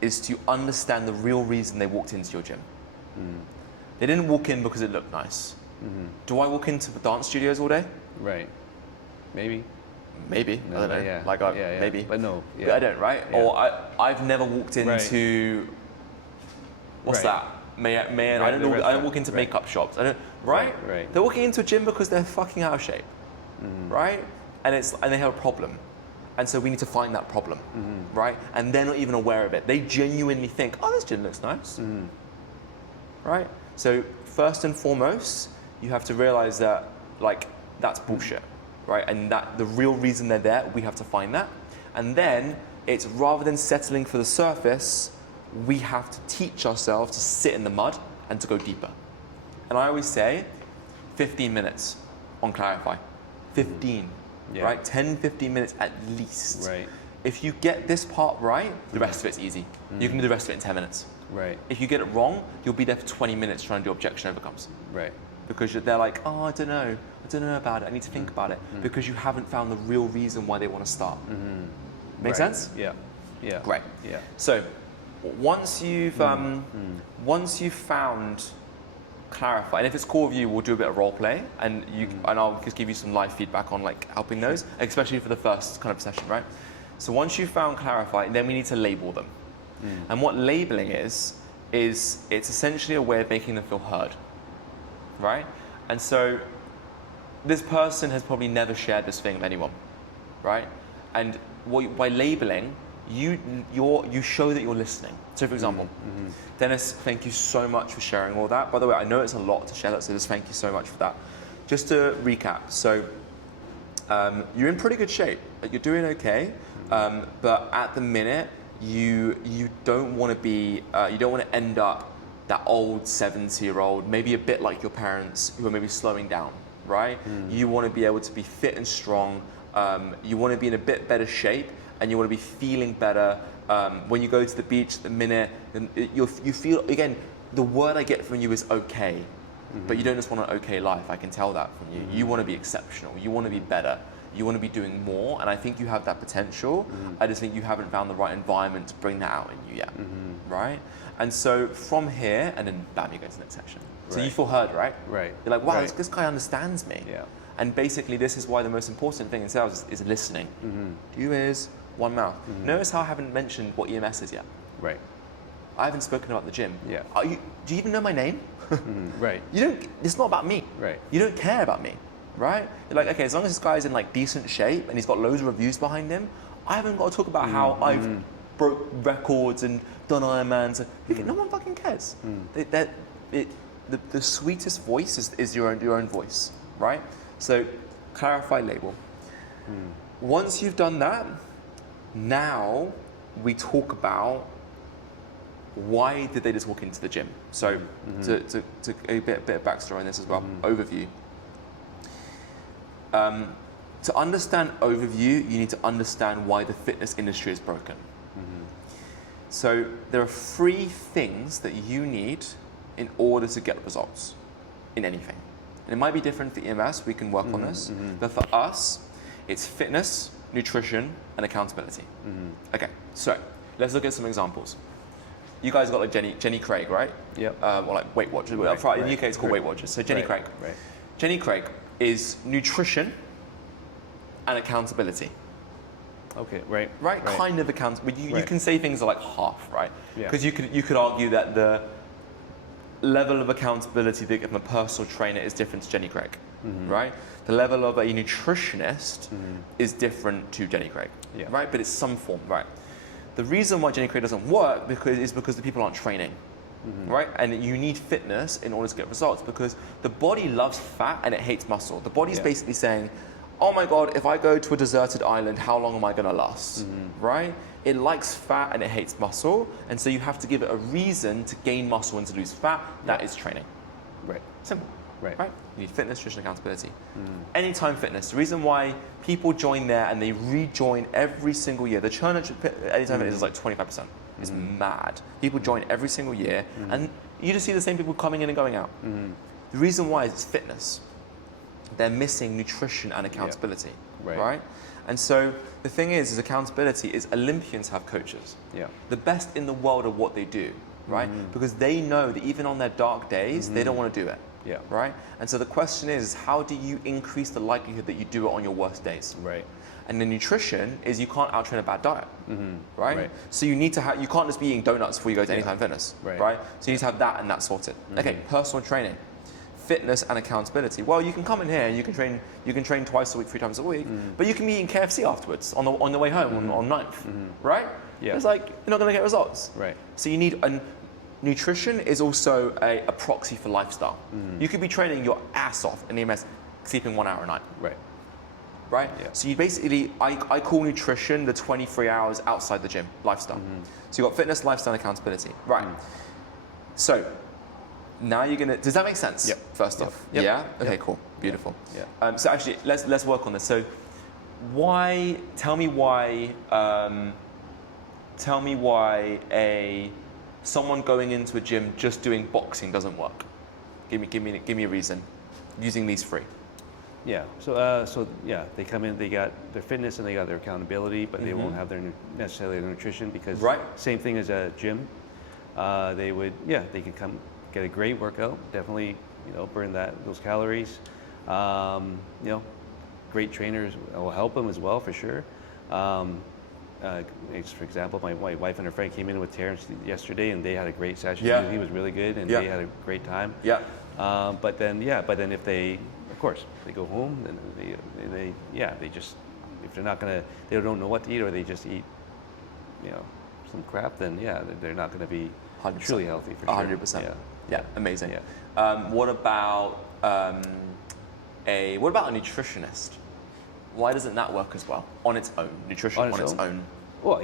is to understand the real reason they walked into your gym. They didn't walk in because it looked nice. Do I walk into the dance studios all day? Right. Maybe. Maybe. No, I don't know. yeah. Like maybe. But no. Yeah. But I don't, right? Yeah. Or I've never walked into what's that? I don't know. I don't walk into makeup shops. I don't. Right? Right. They're walking into a gym because they're fucking out of shape. Right? And they have a problem. And so we need to find that problem. Right? And they're not even aware of it. They genuinely think, oh, this gym looks nice. Right? So first and foremost, you have to realize that like that's bullshit. Right? And that the real reason they're there, we have to find that. And then it's rather than settling for the surface, we have to teach ourselves to sit in the mud and to go deeper. And I always say 15 minutes on Clarify. 15, right? 10, 15 minutes at least. Right. If you get this part right, the rest of it's easy. You can do the rest of it in 10 minutes. Right. If you get it wrong, you'll be there for 20 minutes trying to do objection overcomes. Right. Because they're like, oh, I don't know about it, I need to think about it. Because you haven't found the real reason why they want to start. Make sense? Yeah. Yeah. Great. Yeah. So once you've found Clarify, and if it's cool with you, we'll do a bit of role play, and and I'll just give you some live feedback on like helping those, especially for the first kind of session, right? So once you've found Clarify, then we need to label them. And what labeling is it's essentially a way of making them feel heard, right? And so this person has probably never shared this thing with anyone, right? And by labeling, you show that you're listening. So for example, Dennis, thank you so much for sharing all that. By the way, I know it's a lot to share that, so just thank you so much for that. Just to recap, so you're in pretty good shape. You're doing okay, but at the minute, you don't want to be, you don't want to end up that old 70-year-old, maybe a bit like your parents who are maybe slowing down, right? You want to be able to be fit and strong. You want to be in a bit better shape, and you want to be feeling better. When you go to the beach at the minute, you feel, again, the word I get from you is okay, but you don't just want an okay life. I can tell that from you. You want to be exceptional. You want to be better. You want to be doing more, and I think you have that potential. I just think you haven't found the right environment to bring that out in you yet, right? And so from here, and then bam, you go to the next section. So you feel heard, right? Right. You're like, wow, this guy understands me. Yeah. And basically, this is why the most important thing in sales is listening. 2 ears, 1 mouth. Notice how I haven't mentioned what EMS is yet. Right. I haven't spoken about the gym. Yeah. Do you even know my name? Right. You don't. It's not about me. Right. You don't care about me, right? You're like, okay, as long as this guy's in like decent shape and he's got loads of reviews behind him, I haven't got to talk about how I've broke records and done Ironmans. No one fucking cares. the sweetest voice is your own voice, right? So clarify label. Once you've done that, now we talk about why did they just walk into the gym. So to a bit of backstory on this as well, overview. To understand overview, you need to understand why the fitness industry is broken. So there are 3 things that you need in order to get results in anything. And it might be different for EMS, we can work on this, but for us, it's fitness, nutrition, and accountability. Okay, so let's look at some examples. You guys got like Jenny Craig, right? Yep. Or like Weight Watchers. In the UK, it's called Weight Watchers. So Jenny Craig. Right. Jenny Craig is nutrition and accountability. Okay, right. Kind of accountable. You can say things are like half, right? Because Yeah. you could argue that the level of accountability they give a personal trainer is different to Jenny Craig, right? The level of a nutritionist is different to Jenny Craig, right? But it's some form, right? The reason why Jenny Craig doesn't work is because the people aren't training, right? And you need fitness in order to get results because the body loves fat and it hates muscle. The body's basically saying, oh my God, if I go to a deserted island, how long am I gonna last, right? It likes fat and it hates muscle, and so you have to give it a reason to gain muscle and to lose fat. That is training. Right. Simple. Right. You need fitness, nutrition, accountability. Anytime Fitness. The reason why people join there and they rejoin every single year, the churn at Anytime Fitness is like 25%. It's mad. People join every single year, and you just see the same people coming in and going out. The reason why is it's fitness. They're missing nutrition and accountability, right? And so the thing is accountability is Olympians have coaches. The best in the world at what they do, right? Because they know that even on their dark days, they don't want to do it. Right? And so the question is, how do you increase the likelihood that you do it on your worst days? Right. And the nutrition is you can't out-train a bad diet, right? So you need to have, you can't just be eating donuts before you go to Anytime Fitness, right? So you need to have that and that sorted. Okay, personal training, fitness and accountability. Well, you can come in here and you can train twice a week, 3 times a week, but you can be eating KFC afterwards on the way home on 9th, right? It's like, you're not gonna get results. Right. So you need nutrition is also a proxy for lifestyle. You could be training your ass off in EMS, sleeping 1 hour a night. Right? So you basically, I call nutrition the 23 hours outside the gym lifestyle. So you've got fitness, lifestyle, and accountability. Right. So now you're gonna, does that make sense? First off. Yeah? Okay, cool. Beautiful. So actually, let's work on this. So tell me why someone going into a gym just doing boxing doesn't work. Give me a reason using these 3. So they come in, they got their fitness and they got their accountability, but they won't have necessarily their nutrition because same thing as a gym. They could come get a great workout, definitely, burn those calories. Great trainers will help them as well for sure. For example, my wife and her friend came in with Terrence yesterday, and they had a great session. He was really good, and they had a great time. But then if they, of course, they go home, then they just, if they're not gonna, they don't know what to eat, or they just eat, some crap, then they're not gonna be 100%. truly healthy for sure. 100%. Yeah, amazing. What about a nutritionist? Why doesn't that work as well on its own? Nutrition on its own. Well,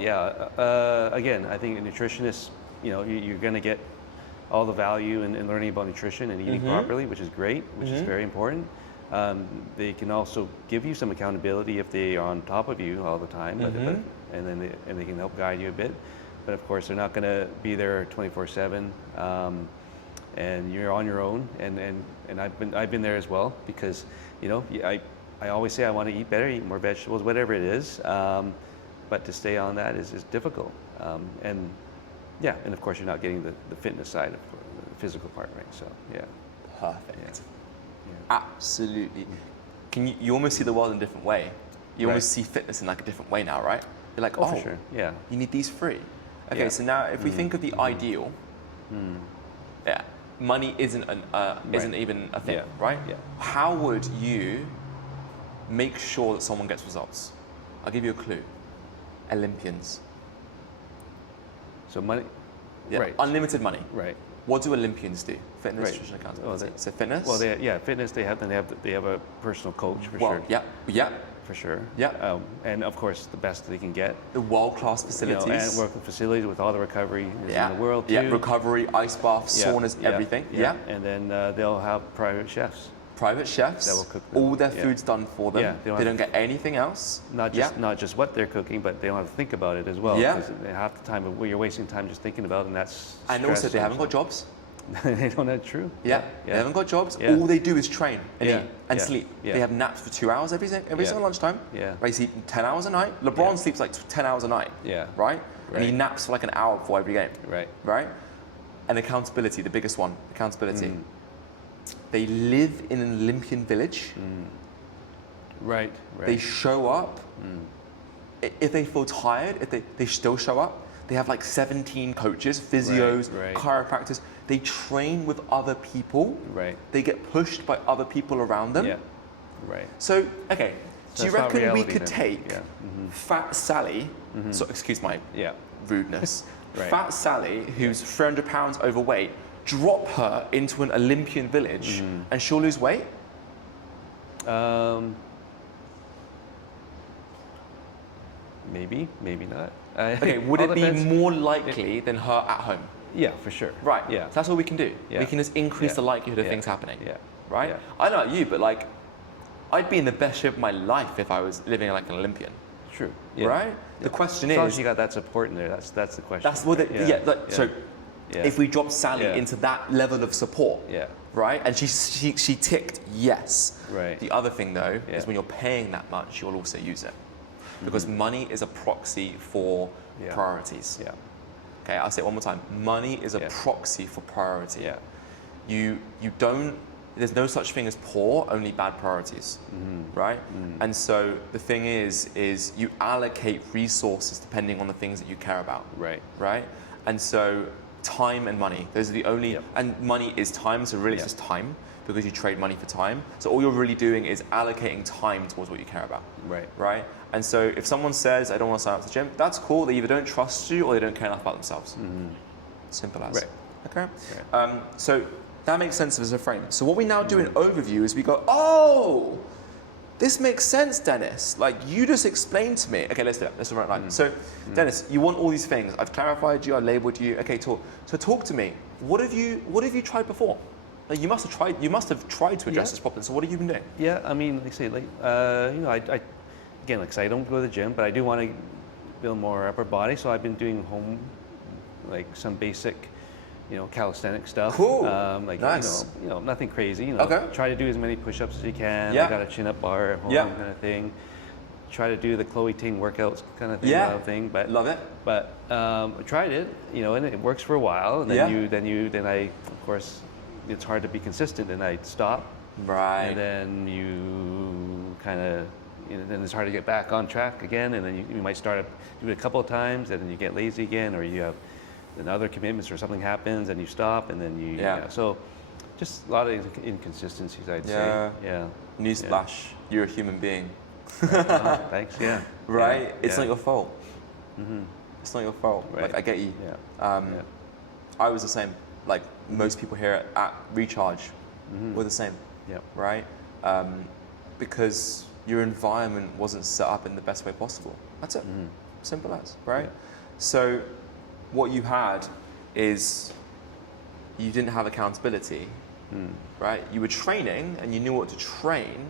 again, I think a nutritionist, you're going to get all the value in learning about nutrition and eating properly, which is great, which is very important. They can also give you some accountability if they are on top of you all the time, and they can help guide you a bit. But of course, they're not going to be there 24/7, and you're on your own. And I've been there as well because I always say I want to eat better, eat more vegetables, whatever it is. But to stay on that is difficult. And of course you're not getting the fitness side of the physical part, right? So Perfect. Absolutely. You almost see the world in a different way. You almost see fitness in like a different way now, right? You're like, for sure. You need these 3. Okay, so now if we think of the ideal, money isn't even a thing, right? How would you make sure that someone gets results? I'll give you a clue. Olympians. So money. Yeah. Right. Unlimited money. Right. What do Olympians do? Fitness, Right. nutrition, accountability. So fitness. Well, fitness. They have a personal coach for sure. Yeah. For sure. Yeah. And of course, the best they can get. The world-class facilities. And working facilities with all the recovery in the world too. Yeah, recovery, ice baths, saunas, everything. Yeah. And then they'll have private chefs. Private chefs. That will cook them. All their food's done for them. Yeah, they don't get anything else. Not just what they're cooking, but they don't have to think about it as well. Yeah. Because half the time you're wasting time just thinking about it, and that's. And also, they haven't got jobs. They don't have true. Yeah. They haven't got jobs. Yeah. All they do is train and eat and sleep. Yeah. They have naps for 2 hours every single lunchtime. Yeah. They sleep 10 hours a night. LeBron sleeps like 10 hours a night. Yeah. Right? And he naps for like an hour before every game. Right. Right? And accountability, the biggest one, accountability. They live in an Olympian village. Right. They show up. If they feel tired, if they still show up. They have like 17 coaches, physios, chiropractors. They train with other people. Right. They get pushed by other people around them. Yeah. Right. So, okay, do you reckon we could then. take Fat Sally, so excuse my rudeness, Fat Sally, who's 300 pounds overweight, drop her into an Olympian village and she'll lose weight? Maybe, maybe not. Okay, would it be more likely than her at home? Yeah, for sure. Right. Yeah. So that's all we can do. Yeah. We can just increase the likelihood of things happening. Yeah. Right? Yeah. I don't know about you, but like, I'd be in the best shape of my life if I was living like an Olympian. True. Yeah. Right? The question as long is, as you got that support in there, that's the question. that's what so if we drop Sally Yeah. into that level of support, right? And she ticked yes. Right. The other thing though is when you're paying that much, you'll also use it. Because money is a proxy for priorities. Yeah. Okay, I'll say it one more time. Money is a proxy for priority. Yeah. You don't, there's no such thing as poor, only bad priorities, right? And so the thing is you allocate resources depending on the things that you care about. Right. Right? And so time and money, those are the only, and money is time, so really it's just time, because you trade money for time. So all you're really doing is allocating time towards what you care about. Right. Right? And so if someone says, I don't want to sign up to the gym, that's cool. They either don't trust you or they don't care enough about themselves. Simple as. Right. Okay? Right. So that makes sense as a frame. So what we now do in overview is we go, oh, this makes sense, Dennis. Like you just explained to me. Okay, let's do it. Let's run it right. So Dennis, you want all these things. I've clarified you, I labeled you. Okay, talk. So talk to me. What have you tried before? Like you must have tried to address this problem. So what have you been doing? Yeah, I mean, like I say, I again, like I say, I don't go to the gym, but I do want to build more upper body. So I've been doing home, like some basic, calisthenic stuff. Cool. Nice. Nothing crazy. Okay. Try to do as many push-ups as you can. Yeah. I got a chin-up bar at home, kind of thing. Try to do the Chloe Ting workouts kind of thing. But love it. But I tried it, and it works for a while. And then I, of course, it's hard to be consistent, and I stop. Right. And then you kind of. Then it's hard to get back on track again, and then you might start do it a couple of times, and then you get lazy again, or you have other commitments, or something happens, and you stop, and then you. So, just a lot of inconsistencies, I'd say. Yeah. Newsflash: you're a human being. Thanks. Yeah. Right. It's not your fault. It's not your fault. Right. Like I get you. Yeah. I was the same. Like most people here at Recharge, were the same. Yeah. Right. Because your environment wasn't set up in the best way possible. That's it. Simple as, right? Yeah. So what you had is you didn't have accountability, right? You were training and you knew what to train,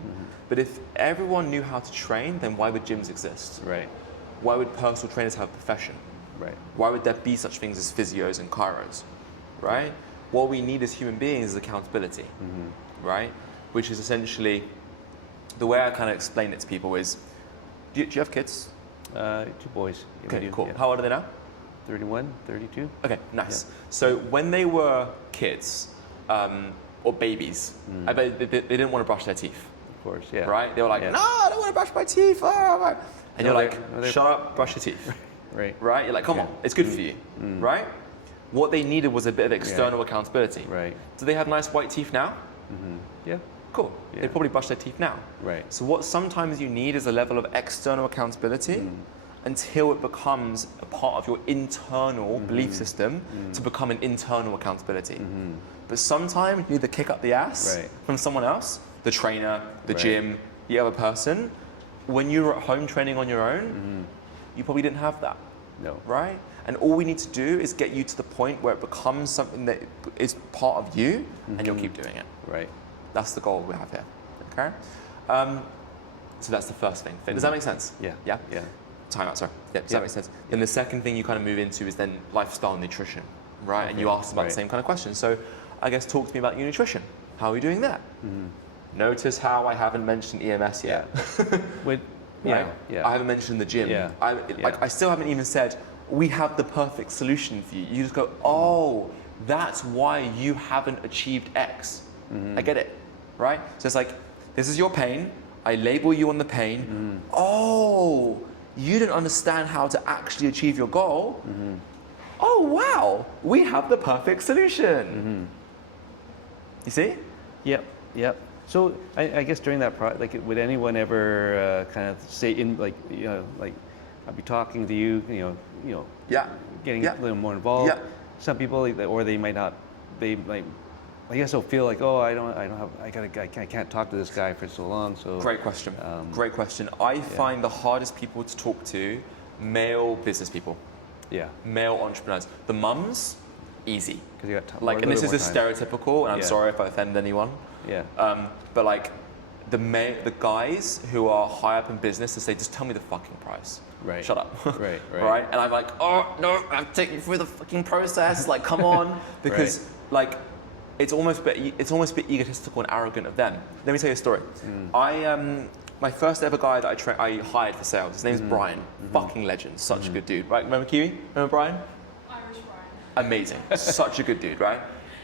but if everyone knew how to train, then why would gyms exist? Right. Why would personal trainers have a profession? Right. Why would there be such things as physios and chiros, right? What we need as human beings is accountability, right? Which is essentially, the way I kind of explain it to people is, do you have kids? 2 boys. Okay, cool. How old are they now? 31, 32. Okay, nice. So when they were kids, or babies, I bet they didn't want to brush their teeth. Of course, yeah. Right? They were like, no, I don't want to brush my teeth. Oh. And you're like, shut up, brush your teeth. Right. Right? You're like, come on, it's good for you. Right? What they needed was a bit of external accountability. Right. Do they have nice white teeth now? Yeah. Cool. Yeah. They probably brush their teeth now. Right. So what sometimes you need is a level of external accountability. until it becomes a part of your internal belief system to become an internal accountability. But sometimes you need the kick up the ass from someone else, the trainer, the gym, the other person. When you were at home training on your own, you probably didn't have that. No. Right? And all we need to do is get you to the point where it becomes something that is part of you and you'll keep doing it. Right. That's the goal we have here. Okay? So that's the first thing. Does that make sense? Yeah. Yeah? Yeah. Time out, sorry. Yeah, does that make sense? Then the second thing you kind of move into is then lifestyle and nutrition, right? Okay. And you asked about the same kind of question. So I guess talk to me about your nutrition. How are you doing that? Notice how I haven't mentioned EMS yet. Yeah. I haven't mentioned the gym. Yeah. I still haven't even said, we have the perfect solution for you. You just go, oh, that's why you haven't achieved X. I get it, right? So it's like, this is your pain. I label you on the pain. Oh, you didn't understand how to actually achieve your goal. Oh, wow, we have the perfect solution. You see? Yep. So I guess during that would anyone ever kind of say like I'd be talking to you, getting a little more involved. Some people, or they might not. They like, I guess they'll feel like, oh, I can't talk to this guy for so long. So great question. Great question. I find the hardest people to talk to, male business people. Yeah. Male entrepreneurs. The mums, easy. Because you got and this is a stereotypical, and I'm sorry if I offend anyone. Yeah. But like the guys who are high up in business, they say, just tell me the fucking price. Right. Shut up. Right. Right. And I'm like, oh no, I'm taking you through the fucking process. Like, come on, because like it's almost a bit egotistical and arrogant of them. Let me tell you a story. My first ever guy that I hired for sales, his name's Brian. Fucking legend, such a good dude, right? Remember Kiwi? Remember Brian? Irish Brian. Amazing, such a good dude, right?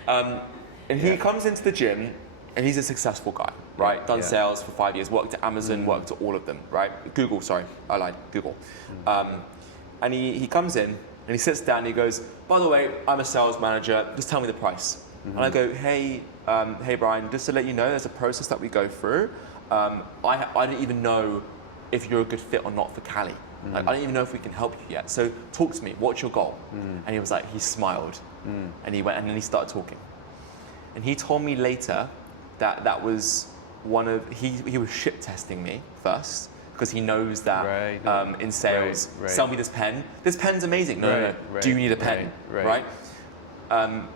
And he comes into the gym, and he's a successful guy, right? Done sales for 5 years, worked at Amazon, worked at all of them, right? Google, sorry, I lied, Google. And he comes in, and he sits down, and he goes, by the way, I'm a sales manager, just tell me the price. And I go, hey Brian, just to let you know, there's a process that we go through. I don't even know if you're a good fit or not for Cali. Like, I don't even know if we can help you yet. So talk to me, what's your goal? And he was like, he smiled, and he went, and then he started talking. And he told me later that was he was ship testing me first, because he knows that in sales, sell me this pen. This pen's amazing. No. Do you need a pen? Right?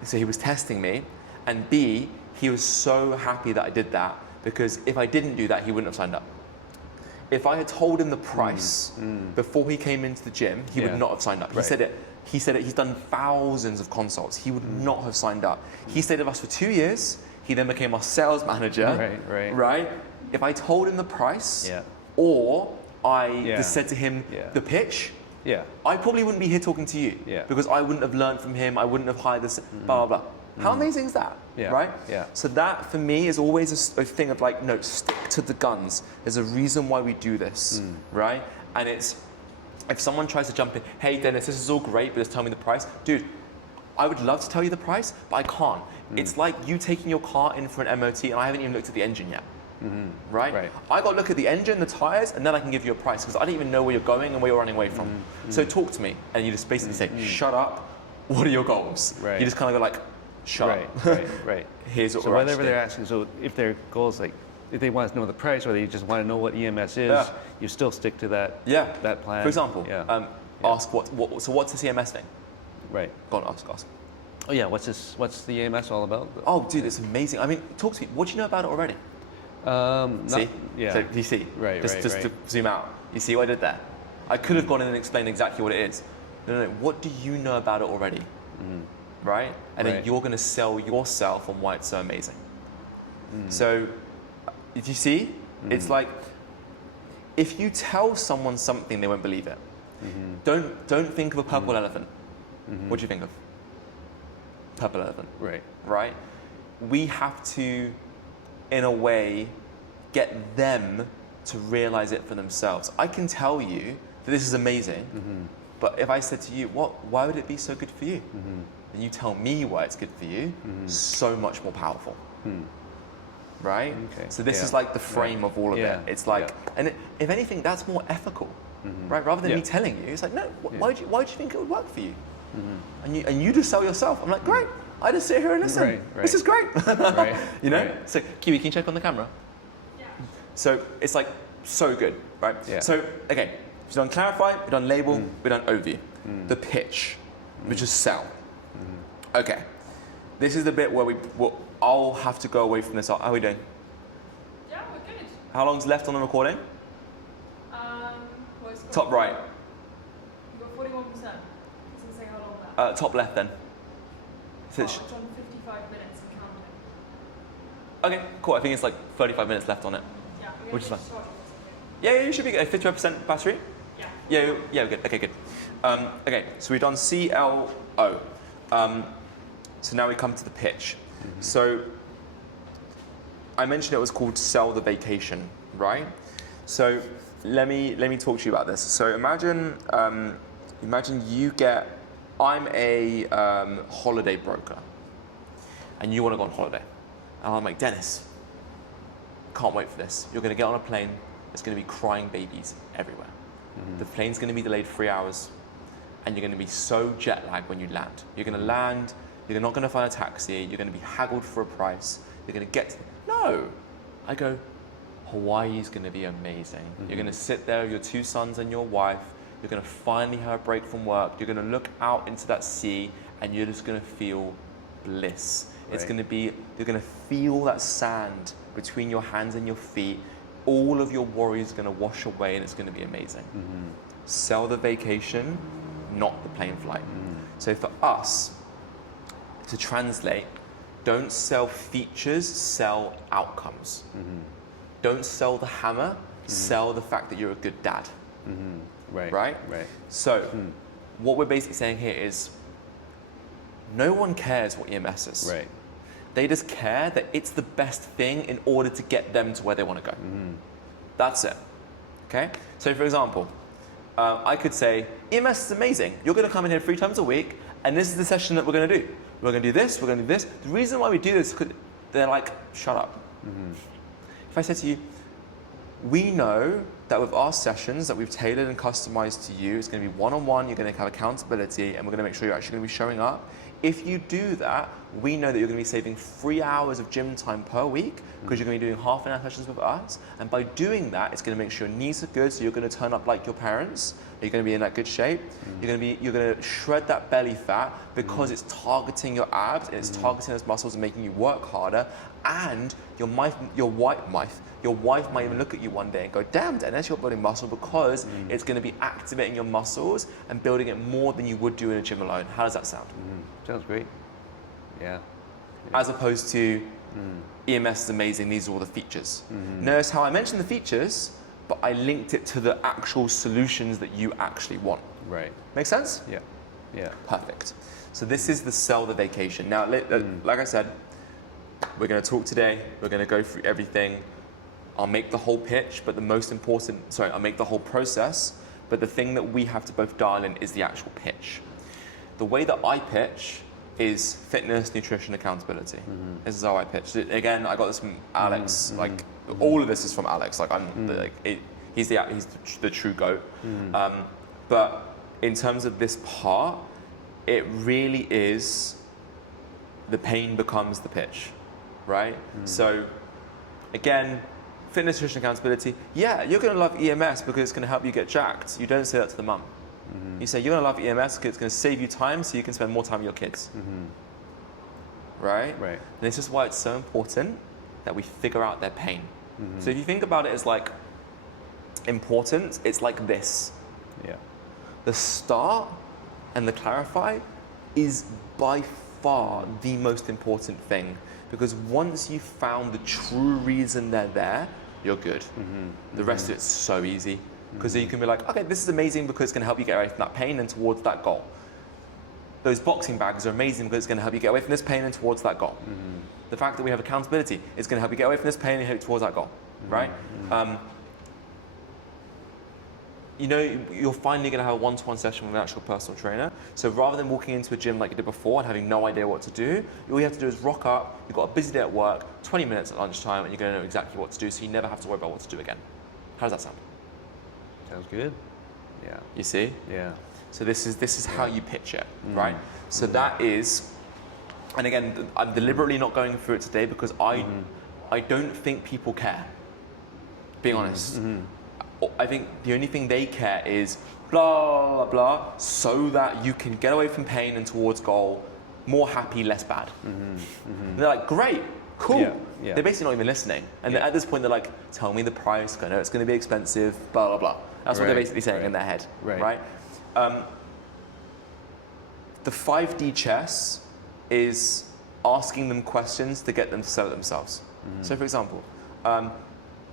So he was testing me, and B, he was so happy that I did that, because if I didn't do that, he wouldn't have signed up. If I had told him the price before he came into the gym, he would not have signed up. He said it. He's done thousands of consults. He would not have signed up. He stayed with us for 2 years. He then became our sales manager. Right? If I told him the price, or I just said to him the pitch, I probably wouldn't be here talking to you, because I wouldn't have learned from him. I wouldn't have hired this, blah, blah, blah. How amazing is that, right? So that, for me, is always a thing of like, no, stick to the guns. There's a reason why we do this, right? And it's, if someone tries to jump in, hey, Dennis, this is all great, but just tell me the price. Dude, I would love to tell you the price, but I can't. It's like you taking your car in for an MOT, and I haven't even looked at the engine yet. Right? I got to look at the engine, the tires, and then I can give you a price, because I don't even know where you're going and where you're running away from. So talk to me, and you just basically say, shut up, what are your goals? You just kind of go like, shut up. Right. Here's what so we're whatever they're asking, so if their goals, like, if they want to know the price, or they just want to know what EMS is, you still stick to that that plan. For example, ask so what's this EMS thing? Right. Go on, ask. Oh yeah, what's the EMS all about? Oh dude, it's amazing. I mean, talk to me. What do you know about it already? See? So do you see? Just to zoom out. You see what I did there? I could have gone in and explained exactly what it is. No. What do you know about it already? Right? And then you're going to sell yourself on why it's so amazing. So, did you see? It's like, if you tell someone something, they won't believe it. Don't think of a purple elephant. What do you think of? Purple elephant. Right? We have to, in a way, get them to realize it for themselves. I can tell you that this is amazing, but if I said to you, why would it be so good for you? And you tell me why it's good for you, so much more powerful. Right? Okay. So this is like the frame of all of it. It's like, and if anything, that's more ethical. right? Rather than me telling you, it's like, no, why do you think it would work for you? And you just sell yourself. I'm like, great. I just sit here and listen. Right. This is great. You know? Right. So, Kiwi, can you check on the camera? Yeah. So it's like so good, right? Yeah. So again, we've done clarify, we've done label, we've done overview. The pitch, which is sell. Okay. This is the bit where I'll have to go away from this. How are we doing? Yeah, we're good. How long's left on the recording? Well, it's got- Top right. You've got 41%. It doesn't say how long that. Top left then. Oh, it's on 55 minutes and counting. Okay, cool. I think it's like 35 minutes left on it. Yeah, we're Which is gonna fine. start Yeah, you should be good. 55% battery? Yeah. Yeah, good. Okay, good. Okay, so we've done CLO. So now we come to the pitch. So I mentioned it was called Sell the Vacation, right? So let me talk to you about this. So imagine I'm a holiday broker, and you want to go on holiday, and I'm like, Dennis, can't wait for this. You're going to get on a plane. There's going to be crying babies everywhere. The plane's going to be delayed 3 hours, and you're going to be so jet lagged when you land. You're going to land. You're not going to find a taxi. You're going to be haggled for a price. You're going to get to no. I go, Hawaii's going to be amazing. You're going to sit there with your 2 sons and your wife. You're going to finally have a break from work. You're going to look out into that sea, and you're just going to feel bliss. Right. It's going to be, you're going to feel that sand between your hands and your feet. All of your worries are going to wash away, and it's going to be amazing. Sell the vacation, not the plane flight. So for us, to translate, don't sell features, sell outcomes. Don't sell the hammer, sell the fact that you're a good dad. Right? So what we're basically saying here is no one cares what EMS is. Right. They just care that it's the best thing in order to get them to where they want to go. That's it. Okay? So for example, I could say, EMS is amazing. You're going to come in here 3 times a week, and this is the session that we're going to do. We're going to do this, we're going to do this. The reason why we do this is because they're like, shut up. If I said to you, we know that with our sessions that we've tailored and customized to you, it's going to be one-on-one, you're going to have accountability, and we're going to make sure you're actually going to be showing up. If you do that, we know that you're going to be saving 3 hours of gym time per week because you're going to be doing half an hour sessions with us. And by doing that, it's going to make sure your knees are good, so you're going to turn up like your parents. You're going to be in that good shape. You're going to shred that belly fat because it's targeting your abs and it's targeting those muscles and making you work harder. And your wife might even look at you one day and go, damn, Dennis, you're building muscle because it's going to be activating your muscles and building it more than you would do in a gym alone. How does that sound? Sounds great. Yeah. As opposed to EMS is amazing, these are all the features. Notice how I mentioned the features, but I linked it to the actual solutions that you actually want. Right. Make sense? Yeah. Perfect. So this is the sell the vacation. Now, like I said, we're going to talk today. We're going to go through everything. I'll make the whole pitch, but I'll make the whole process. But the thing that we have to both dial in is the actual pitch. The way that I pitch is fitness, nutrition, accountability. This is how I pitch. Again, I got this from Alex. Like all of this is from Alex. Like he's the true GOAT. But in terms of this part, it really is the pain becomes the pitch, right? So again, fitness, nutrition, accountability. Yeah, you're going to love EMS because it's going to help you get jacked. You don't say that to the mum. You say you're going to love EMS because it's going to save you time so you can spend more time with your kids. Right? Right. And this is why it's so important that we figure out their pain. So if you think about it as like important, it's like this. Yeah. The start and the clarify is by far the most important thing, because once you've found the true reason they're there, you're good. The rest of it's so easy, because then you can be like, okay, this is amazing because it's going to help you get away from that pain and towards that goal. Those boxing bags are amazing because it's going to help you get away from this pain and towards that goal. The fact that we have accountability is going to help you get away from this pain and head towards that goal, right? You know, you're finally going to have a one-to-one session with an actual personal trainer. So rather than walking into a gym like you did before and having no idea what to do, all you have to do is rock up, you've got a busy day at work, 20 minutes at lunchtime, and you're going to know exactly what to do, so you never have to worry about what to do again. How does that sound? Sounds good. Yeah. You see? Yeah. So this is how you pitch it, right? So that is, and again, I'm deliberately not going through it today because I don't think people care. Being honest, I think the only thing they care is blah blah blah, so that you can get away from pain and towards goal, more happy, less bad. They're like, great, cool. Yeah. They're basically not even listening, and at this point they're like, tell me the price. I know it's going to be expensive. Blah blah blah. That's what they're basically saying in their head, right? The 5D chess is asking them questions to get them to sell it themselves. So, for example,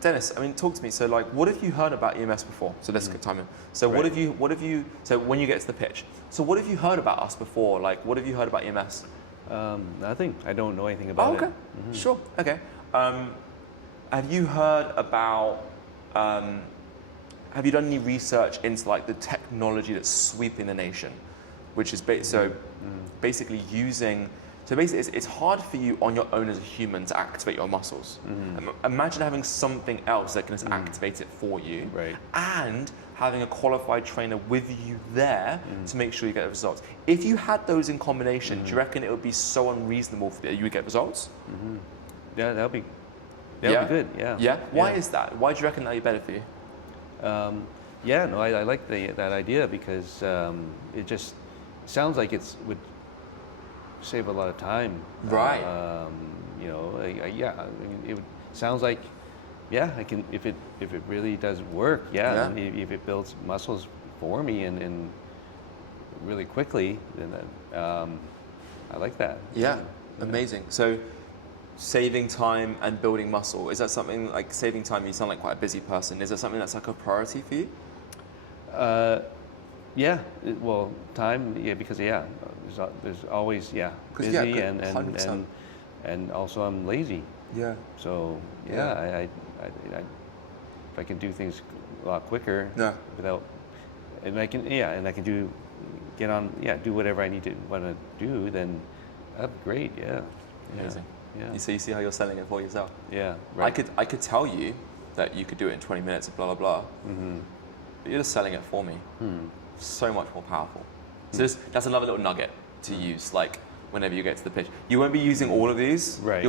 Dennis, I mean, talk to me. So, like, what have you heard about EMS before? So let's get time in. So, what have you? So, when you get to the pitch, so what have you heard about us before? Like, what have you heard about EMS? Nothing. I don't know anything about it. Sure. Okay. Have you heard about? Have you done any research into like the technology that's sweeping the nation, which is basically using. So basically, it's hard for you on your own as a human to activate your muscles. Imagine having something else that can just activate it for you, and having a qualified trainer with you there to make sure you get the results. If you had those in combination, do you reckon it would be so unreasonable for you would get results? Yeah, that would be good. Yeah. Yeah. Why is that? Why do you reckon that would be better for you? I like that idea because it just sounds like it would save a lot of time. Right. I mean, it sounds like, I can if it really does work. If it builds muscles for me and really quickly, then I like that. Yeah. Amazing. So, saving time and building muscle, is that something like saving time? You sound like quite a busy person. Is that something that's like a priority for you? Time. Yeah, because there's always busy and also I'm lazy. Yeah. So I if I can do things a lot quicker without, and I can do whatever I want to do, then that's great. Yeah. Amazing. Yeah. You see how you're selling it for yourself. Yeah. Right. I could tell you that you could do it in 20 minutes, blah blah blah. But you're just selling it for me. So much more powerful. So that's another little nugget to use, like whenever you get to the pitch. You won't be using all of these. Right.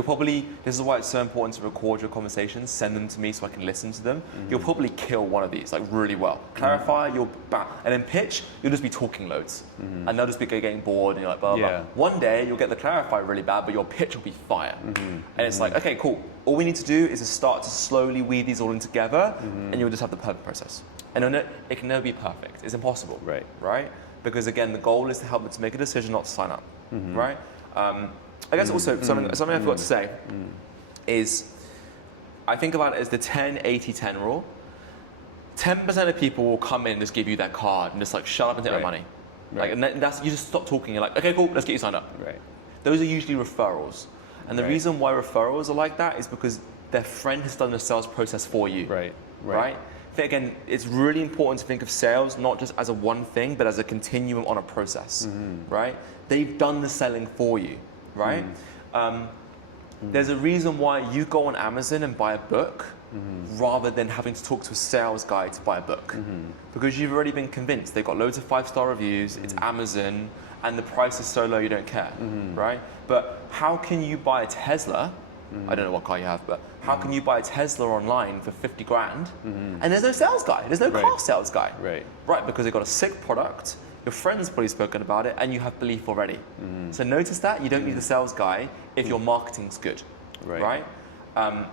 This is why it's so important to record your conversations, send them to me so I can listen to them. You'll probably kill one of these, like really well. Clarify, you'll and then pitch, you'll just be talking loads. And they'll just be getting bored and you're like, blah, blah, blah. One day you'll get the clarify really bad, but your pitch will be fire. And it's like, okay, cool. All we need to do is to start to slowly weave these all in together and you'll just have the perfect process. And it can never be perfect. It's impossible. Right? Because again, the goal is to help them to make a decision not to sign up. Right? I guess also something I forgot to say is I think about it as the 10-80-10 rule. 10% of people will come in and just give you that card and just like shut up and take my money. Like, and that's, you just stop talking. You're like, okay, cool, let's get you signed up. Those are usually referrals. And the reason why referrals are like that is because their friend has done the sales process for you. Right? I think, again, it's really important to think of sales not just as a one thing, but as a continuum on a process, right? They've done the selling for you, right? There's a reason why you go on Amazon and buy a book rather than having to talk to a sales guy to buy a book. Because you've already been convinced. They've got loads of 5-star reviews, it's Amazon, and the price is so low you don't care, right? But how can you buy a Tesla? I don't know what car you have, but how can you buy a Tesla online for 50 grand and there's no sales guy, there's no car sales guy? Right, because they've got a sick product, your friend's probably spoken about it, and you have belief already. So notice that, you don't need the sales guy if your marketing's good, right?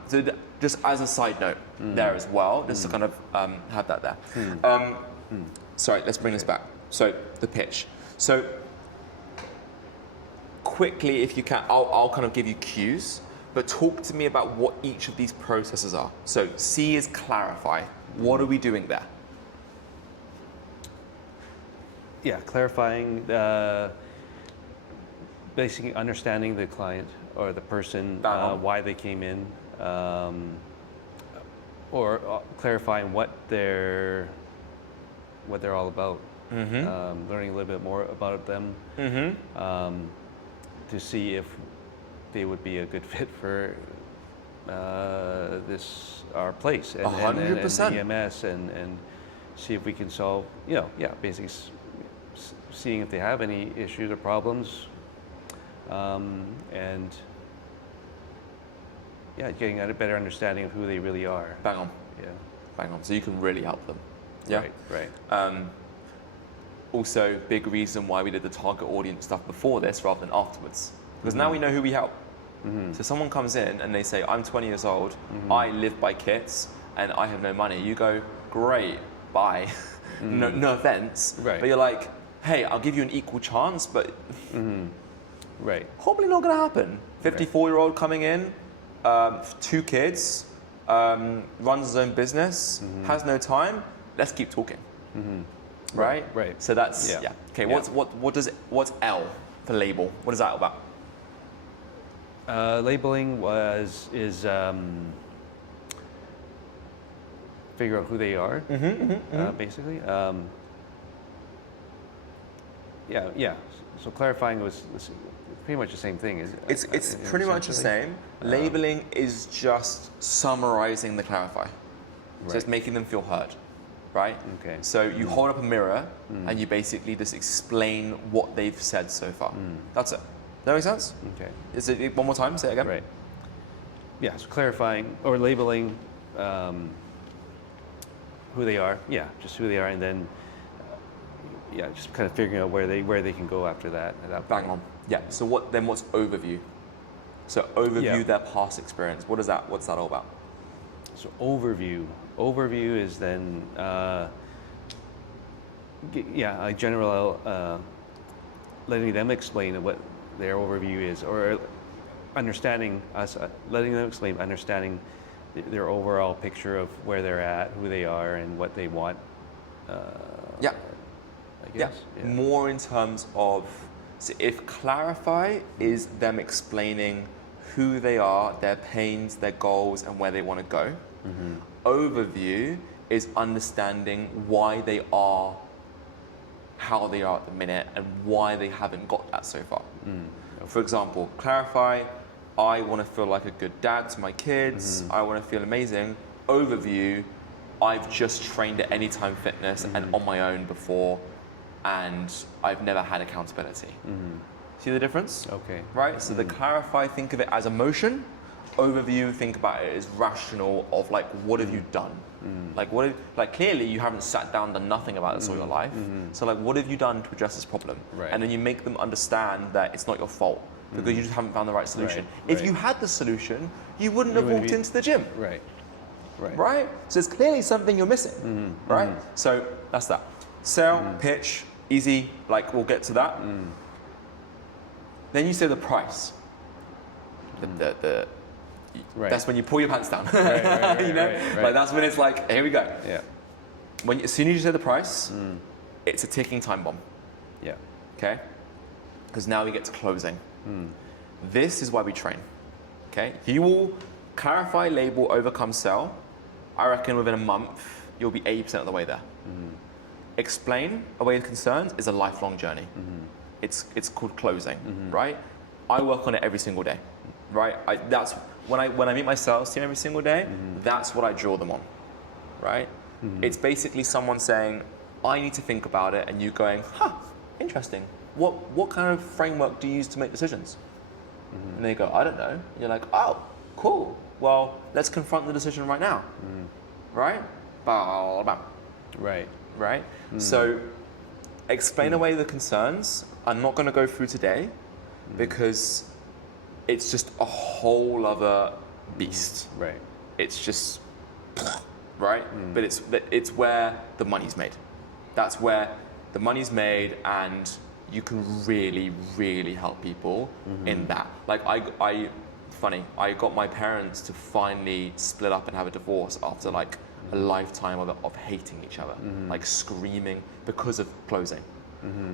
So just as a side note there as well, just to kind of have that there. Sorry, let's bring this back. So the pitch. So quickly, if you can, I'll kind of give you cues. But talk to me about what each of these processes are. So C is clarify. What are we doing there? Yeah, clarifying, basically understanding the client or the person, why they came in, or clarifying what they're all about. Learning a little bit more about them to see if they would be a good fit for our place and 100%. EMS and see if we can solve, basically seeing if they have any issues or problems, and getting a better understanding of who they really are. Bang on. Yeah. Bang on. So you can really help them. Yeah. Right. Also, big reason why we did the target audience stuff before this rather than afterwards. Because now we know who we help. So someone comes in and they say, I'm 20 years old, I live by kits, and I have no money. You go, great, bye. No offense. Right. But you're like, hey, I'll give you an equal chance, but Right. probably not going to happen. 54-year-old coming in, 2 kids, runs his own business, has no time. Let's keep talking. Right? Right. So that's, Okay, what's L for label? What is that about? Labeling is figure out who they are, basically. So clarifying was pretty much the same thing. It's pretty much the same. Labeling is just summarizing the clarify. So it's making them feel heard, right? Okay. So you hold up a mirror and you basically just explain what they've said so far. That's it. Does that make sense? Okay. Is it one more time? Say it again. Right. Yeah. So clarifying or labeling who they are. Yeah, just who they are, and then just kind of figuring out where they can go after that. At that Bang on. Yeah. So what's overview? So overview their past experience. What's that all about? So overview is then letting them explain what their overview is, or understanding us, letting them explain, understanding their overall picture of where they're at, who they are, and what they want. I guess. Yeah. More in terms of, so if clarify is them explaining who they are, their pains, their goals, and where they want to go. Overview is understanding why they are how they are at the minute and why they haven't got that so far. For example, clarify, I want to feel like a good dad to my kids, I want to feel amazing. Overview, I've just trained at Anytime Fitness and on my own before, and I've never had accountability. See the difference? Okay. Right? So the clarify, think of it as emotion. Overview, think about it as rational of like, what have you done? Like clearly you haven't sat down, done nothing about this all your life. So like, what have you done to address this problem? Right. And then you make them understand that it's not your fault because you just haven't found the right solution. Right. If you had the solution, you wouldn't have walked into the gym. Right? So it's clearly something you're missing, right? So that's that. Sell, pitch, easy, like we'll get to that. Then you say the price. That's when you pull your pants down. You know? Like that's when it's like, here we go. Yeah. As soon as you say the price, it's a ticking time bomb. Yeah. Okay? Because now we get to closing. This is why we train. Okay? You will clarify, label, overcome, sell. I reckon within a month, you'll be 80% of the way there. Explain away the concerns is a lifelong journey. It's called closing, right? I work on it every single day, right? That's when I meet my sales team every single day. That's what I draw them on, right? It's basically someone saying, I need to think about it, and you going, interesting. What kind of framework do you use to make decisions? And they go, I don't know. And you're like, oh, cool. Well, let's confront the decision right now, right? Right? So explain away the concerns. I'm not going to go through today because it's just a whole other beast. Right. It's just, right? But it's where the money's made. That's where the money's made, and you can really, really help people in that. Like I got my parents to finally split up and have a divorce after like a lifetime of hating each other, like screaming because of closing.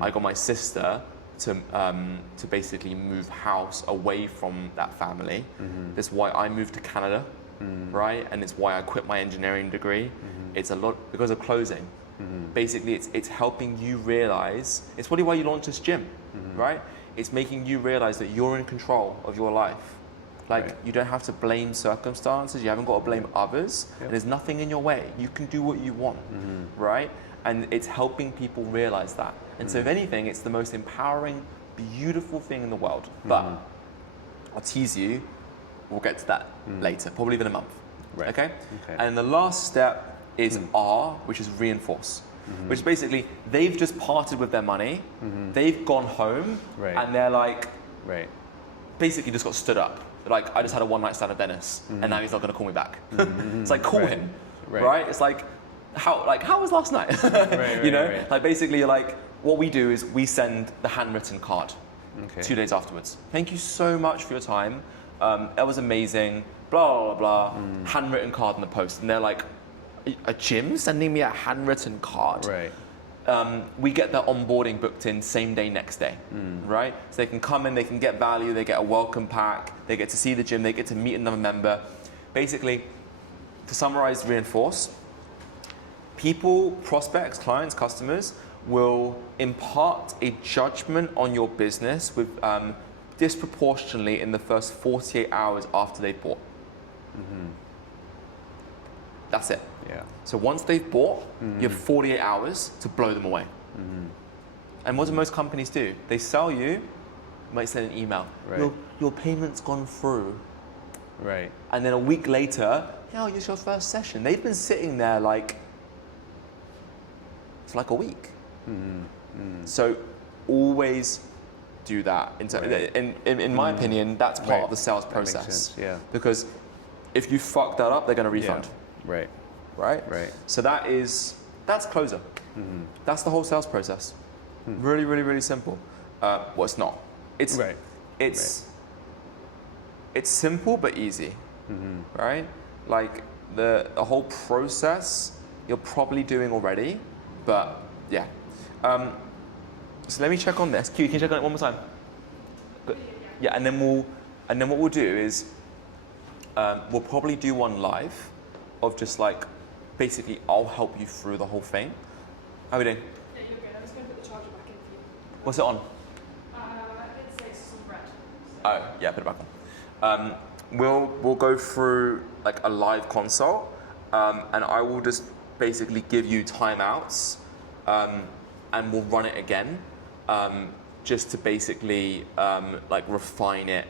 I got my sister to basically move house away from that family. That's why I moved to Canada, right? And it's why I quit my engineering degree. It's a lot because of closing. Basically, it's helping you realize, it's probably why you launched this gym, right? It's making you realize that you're in control of your life. Like, you don't have to blame circumstances. You haven't got to blame others. Yep. There's nothing in your way. You can do what you want, right? And it's helping people realize that. And so if anything, it's the most empowering, beautiful thing in the world. But I'll tease you, we'll get to that later, probably within a month. Right. Okay? And the last step is R, which is reinforce. Which is basically, they've just parted with their money, they've gone home, and they're like, basically just got stood up. Like, I just had a one-night stand with Dennis, and now he's not going to call me back. It's like, call him, right? It's like, how was last night? You know, like basically, like what we do is we send the handwritten card 2 days afterwards. Thank you so much for your time. That was amazing. Blah blah blah. Handwritten card in the post, and they're like, a gym sending me a handwritten card. We get their onboarding booked in same day, next day, right? So they can come in, they can get value, they get a welcome pack, they get to see the gym, they get to meet another member. Basically, to summarize, reinforce. People, prospects, clients, customers will impart a judgment on your business with disproportionately in the first 48 hours after they bought. That's it. So once they've bought, you have 48 hours to blow them away. And what do most companies do? They sell you, you might send an email. Your payment's gone through. And then a week later, it's your first session. They've been sitting there like, for like a week. So always do that. In my opinion, that's part of the sales process. Because if you fuck that up, they're going to refund. Right? So that's closer. That's the whole sales process. Really, really, really simple. Well, it's not. It's simple but easy, right? Like the whole process you're probably doing already, but yeah. So let me check on this. Q, can you check on it one more time? Good. Yeah, and then what we'll do is we'll probably do one live of just like basically I'll help you through the whole thing. How are we doing? Yeah, you're good. I'm just going to put the charger back in for you. What's it on? It says some red. Oh, yeah, put it back on. We'll go through like a live consult, and I will just basically give you timeouts, and we'll run it again, just to basically like refine it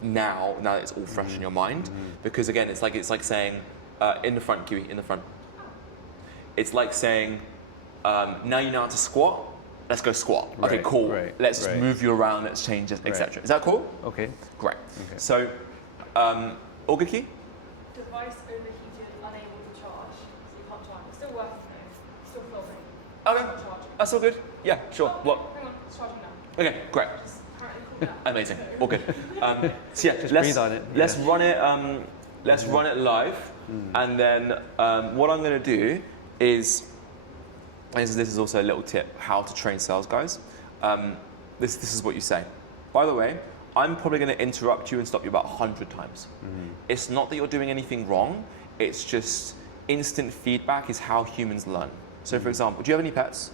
now that it's all fresh in your mind. Because again, it's like saying in the front, Kiwi, in the front. It's like saying now you know how to squat. Let's go squat. Okay, cool. Let's just move you around. Let's change it, etc. Is that cool? Okay. Great. So, all good, Key? Device overheated, unable to charge. So you can't charge. It's still working though. Still filming. Okay. That's all good. Yeah, sure. What? Hang on, it's charging now. Okay, great. Just apparently cool down. Amazing. All good. So yeah, Just let's breathe on it. let's run it. Let's run it live, and then what I'm going to do is. This is also a little tip, how to train sales guys. This is what you say. By the way, I'm probably going to interrupt you and stop you about 100 times. It's not that you're doing anything wrong, it's just instant feedback is how humans learn. So for example, do you have any pets?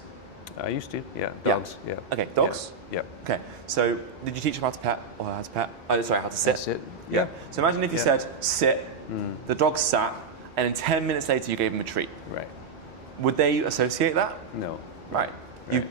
I used to, yeah. Dogs, yeah. Okay, dogs? Yeah. Okay, so did you teach them how to pet, or how to pet? Oh, sorry, how to sit? Sit, Yeah. So imagine if you said, sit, the dog sat, and then 10 minutes later you gave him a treat. Right. Would they associate that? No. Right. You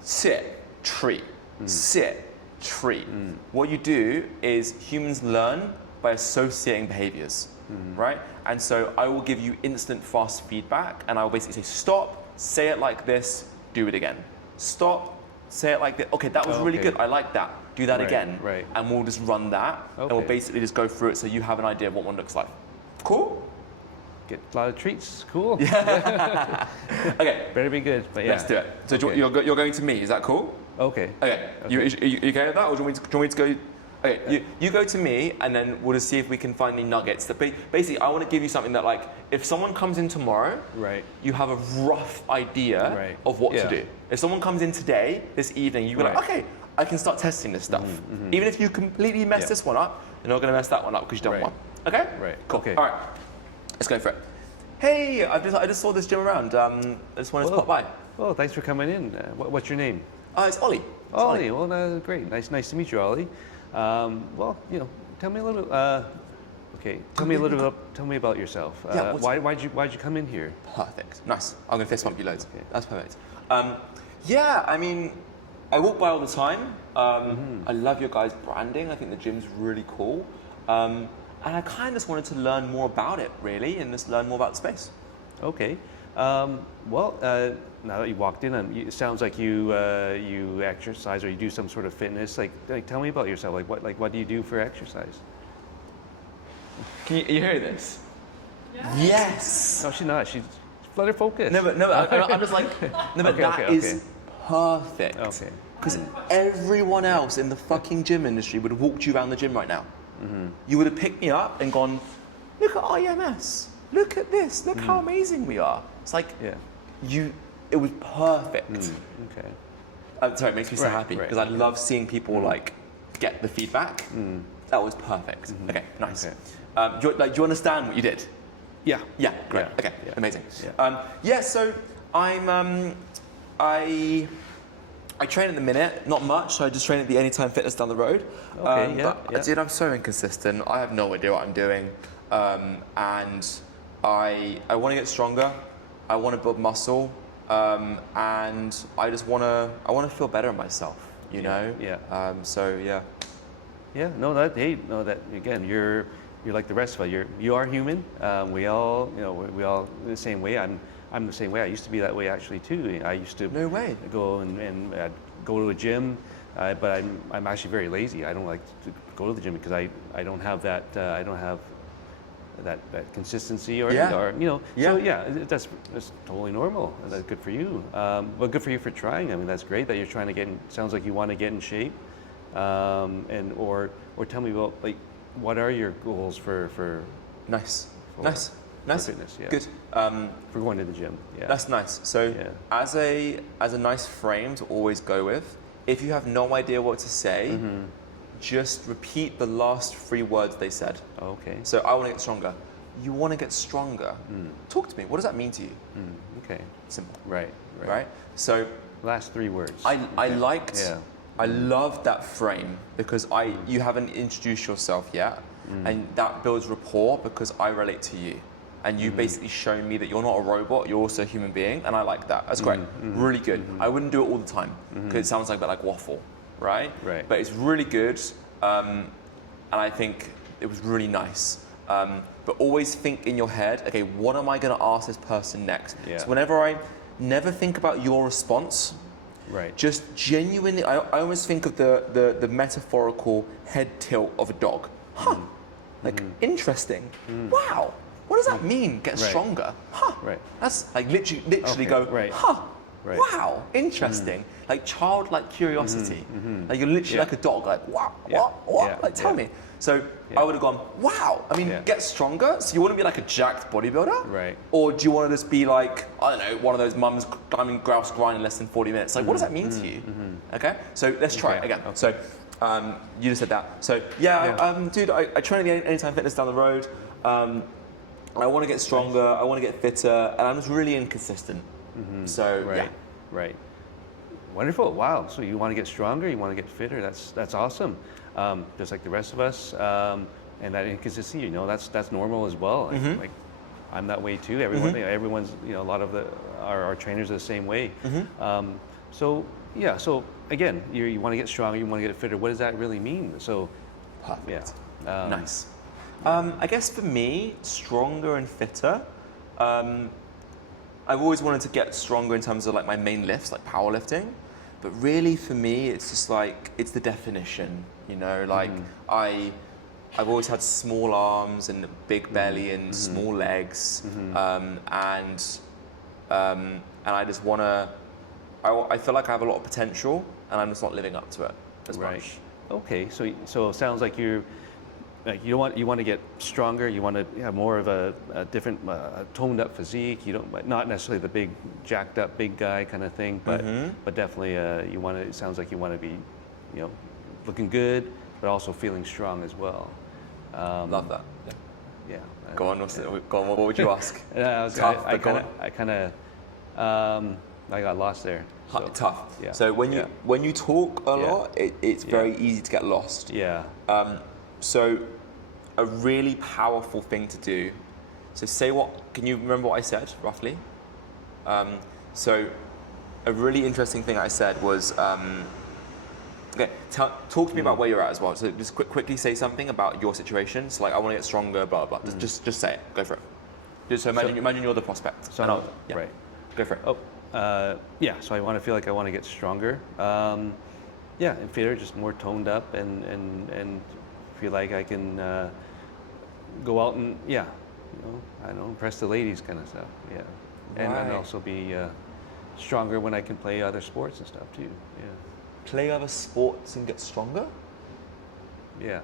sit, treat, sit, treat. What you do is humans learn by associating behaviors, right? And so I will give you instant fast feedback, and I will basically say, stop, say it like this, do it again. Stop, say it like this. Okay, that was really good. I like that. Do that again. Right. And we'll just run that, and we'll basically just go through it so you have an idea of what one looks like. Cool? Get a lot of treats. Cool. Okay. Better be good, but yeah. Let's do it. So you're going to me, is that cool? Okay. Okay. You okay with that, or do you want me to go? Okay, you go to me, and then we'll just see if we can find any nuggets. That basically, I want to give you something that, like, if someone comes in tomorrow, you have a rough idea of what to do. If someone comes in today, this evening, you're like, okay, I can start testing this stuff. Even if you completely mess this one up, you're not going to mess that one up because you've done one. Okay? Cool. Okay. All right. Let's go for it. Hey, I just saw this gym around. I just wanted to pop by. Well, thanks for coming in. What's your name? It's Ollie. Ollie. Well, great. Nice to meet you, Ollie. Well, tell me a little. Okay, tell me about yourself. Why'd you come in here? Perfect. Nice. I'm gonna fist bump you loads. Okay. That's perfect. Yeah, I mean, I walk by all the time. I love your guys' branding. I think the gym's really cool. And I kind of just wanted to learn more about it, really, and just learn more about the space. Okay. Well, now that you walked in, it sounds like you exercise or you do some sort of fitness. Like tell me about yourself. What do you do for exercise? Can you hear this? Yeah. Yes. No, she's not. She's flutter focused. No, I'm just like, no, but that is perfect. Okay. Because everyone else in the fucking gym industry would have walked you around the gym right now. You would have picked me up and gone, look at IMS. Look at this. Look how amazing we are. It's like, it was perfect. Okay. Sorry, it makes me so happy because I love seeing people like get the feedback. That was perfect. Okay, nice. Okay. Do you understand what you did? Yeah. Yeah, great. Yeah. Okay, Yeah. amazing. Yeah. So I'm, I train at the minute, not much, so I just train at the Anytime Fitness down the road. Dude, I'm so inconsistent. I have no idea what I'm doing. And I want to get stronger. I want to build muscle. And I just want to feel better in myself, you know? Yeah. So yeah. Yeah, that again, you're like the rest of us. You are human. We all the same way. I'm the same way. I used to be that way actually too. I used to No way. go and I'd go to a gym, but I'm actually very lazy. I don't like to go to the gym because I don't have that I don't have that consistency or So yeah, that's totally normal. That's good for you. But good for you for trying. I mean, that's great that you're trying to get. Sounds like you want to get in shape. And or tell me about like what are your goals for nice fitness? Yeah. Good. For going to the gym. Yeah. That's nice. So as a nice frame to always go with, if you have no idea what to say, just repeat the last 3 words they said. Okay. So I want to get stronger. You want to get stronger. Talk to me. What does that mean to you? Okay. Simple. Right. So last 3 words. I liked. Yeah. I loved that frame because you haven't introduced yourself yet, and that builds rapport because I relate to you, and you basically show me that you're not a robot, you're also a human being, and I like that. That's great, really good. I wouldn't do it all the time because it sounds like a bit like waffle, right? But it's really good, and I think it was really nice. But always think in your head, okay, what am I going to ask this person next? Yeah. So whenever I never think about your response. Right. Just genuinely, I always think of the metaphorical head tilt of a dog. Like, interesting. Wow. What does that mean, get stronger? Right. That's like literally go, Right. Wow, interesting. Like childlike curiosity. Like you're literally like a dog, like, wow, what? Like, tell me. So I would have gone, wow. I mean, get stronger. So you want to be like a jacked bodybuilder? Right. Or do you want to just be like, I don't know, one of those mums diamond grouse grind in less than 40 minutes? Like, what does that mean to you? Okay, so let's try it again. Okay. So you just said that. So dude, I train at the Anytime Fitness down the road. I want to get stronger. I want to get fitter, and I'm just really inconsistent. So Right. Wonderful. Wow. So you want to get stronger, you want to get fitter. That's awesome. Just like the rest of us, and that inconsistency, that's normal as well. Like I'm that way too. Everyone's, a lot of our trainers are the same way. So again, you want to get stronger, you want to get fitter. What does that really mean? So, perfect. Nice. I guess for me, stronger and fitter. I've always wanted to get stronger in terms of like my main lifts, like powerlifting. But really, for me, it's just like it's the definition. Like I've always had small arms and a big belly and small legs, and I just want to. I feel like I have a lot of potential, and I'm just not living up to it as much. Okay, so it sounds like you want to get stronger. You want to have more of a different toned up physique. You don't not necessarily the big jacked up big guy kind of thing, but definitely you want to. It sounds like you want to be, looking good, but also feeling strong as well. Love that. Yeah. Go on. What would you ask? I kind of. I got lost there. So, tough. Yeah. So when you talk a lot, it's very easy to get lost. Yeah. So a really powerful thing to do. So can you remember what I said roughly? So a really interesting thing I said was, okay, talk to me about where you're at as well. So just quickly say something about your situation. So like, I want to get stronger, blah, blah, blah. Just say it, go for it. So imagine you're the prospect. So right, go for it. So I want to feel like I want to get stronger. And feel just more toned up and feel like I can go out and impress the ladies kind of stuff. Yeah, and also be stronger when I can play other sports and stuff too. Yeah. Play other sports and get stronger? Yeah.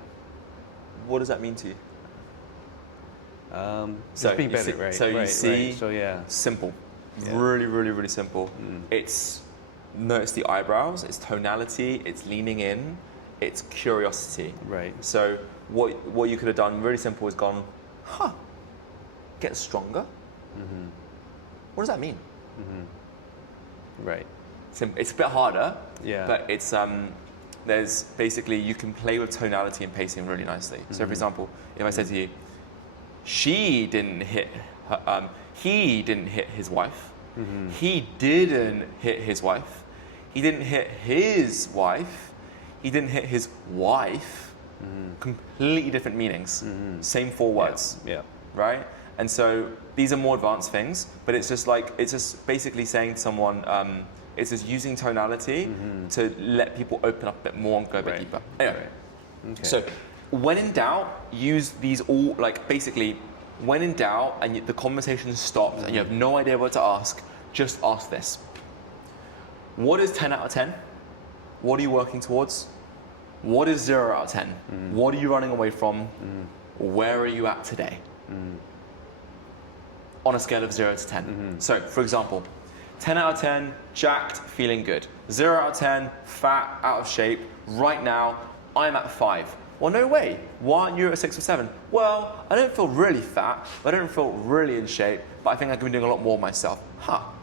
What does that mean to you? Just being better, right? So you see, So yeah. Simple. Yeah. Really, really, really simple. It's, notice the eyebrows, it's tonality, it's leaning in, it's curiosity. Right. So what you could have done, really simple, is gone, get stronger? What does that mean? Right. It's a bit harder, yeah. But it's, there's basically, you can play with tonality and pacing really nicely. So for example, if I said to you, he didn't hit his wife. He didn't hit his wife. He didn't hit his wife. He didn't hit his wife. Completely different meanings. Same 4 words. Yeah. Right? And so these are more advanced things, but it's just basically saying to someone, it's just using tonality to let people open up a bit more and go a bit deeper. Anyway, okay. So when in doubt, use these all, basically, when in doubt and the conversation stops and you have no idea what to ask, just ask this. What is 10 out of 10? What are you working towards? What is 0 out of 10? What are you running away from? Where are you at today? On a scale of 0 to 10. So, for example, 10 out of 10, jacked, feeling good. 0 out of 10, fat, out of shape. Right now, I'm at 5. Well, no way. Why aren't you at 6 or 7? Well, I don't feel really fat. I don't feel really in shape, but I think I can be doing a lot more myself.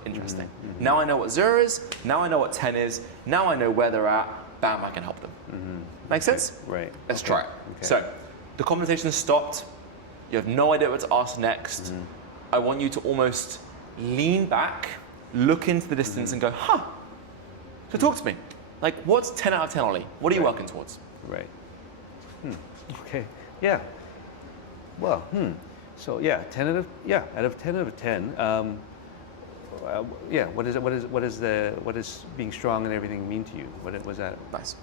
Interesting. Now I know what 0 is. Now I know what 10 is. Now I know where they're at. Bam, I can help them. Make sense? Right. Let's try it. Okay. So, the conversation has stopped. You have no idea what to ask next. I want you to almost lean back, look into the distance and go, so talk to me. Like, what's 10 out of 10, Ollie? What are you working towards? Right. Okay. Yeah. Well, So yeah, out of 10 out of 10. What is being strong and everything mean to you? What was that? Nice.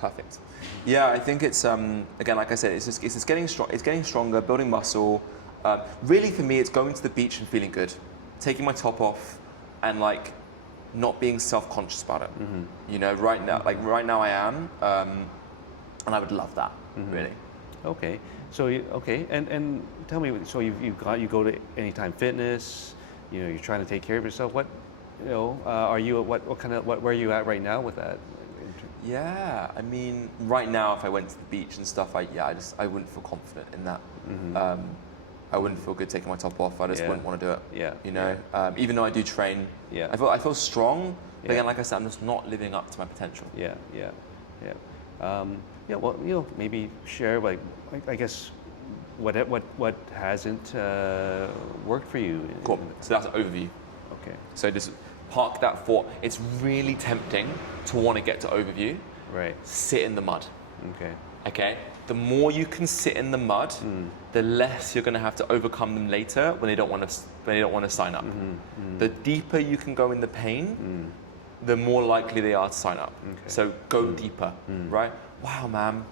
Perfect. Yeah, I think it's again, like I said, it's just getting strong. It's getting stronger, building muscle. Really, for me, it's going to the beach and feeling good, taking my top off, and not being self-conscious about it. You know, right now I am, and I would love that. Really. Okay. So and tell me. So you go to Anytime Fitness. You know, you're trying to take care of yourself. What, are you where are you at right now with that? Yeah, I mean, right now, if I went to the beach and stuff, I wouldn't feel confident in that. I wouldn't feel good taking my top off. I just wouldn't want to do it. Yeah. You know, even though I do train. Yeah. I feel strong, but again, like I said, I'm just not living up to my potential. Yeah. Well, maybe share I guess what hasn't worked for you. Cool. So that's an overview. Okay. So just park that thought. It's really tempting to want to get to overview. Right. Sit in the mud. Okay. The more you can sit in the mud, the less you're going to have to overcome them later when they don't want to sign up. The deeper you can go in the pain, the more likely they are to sign up. So go deeper, right? Wow, man.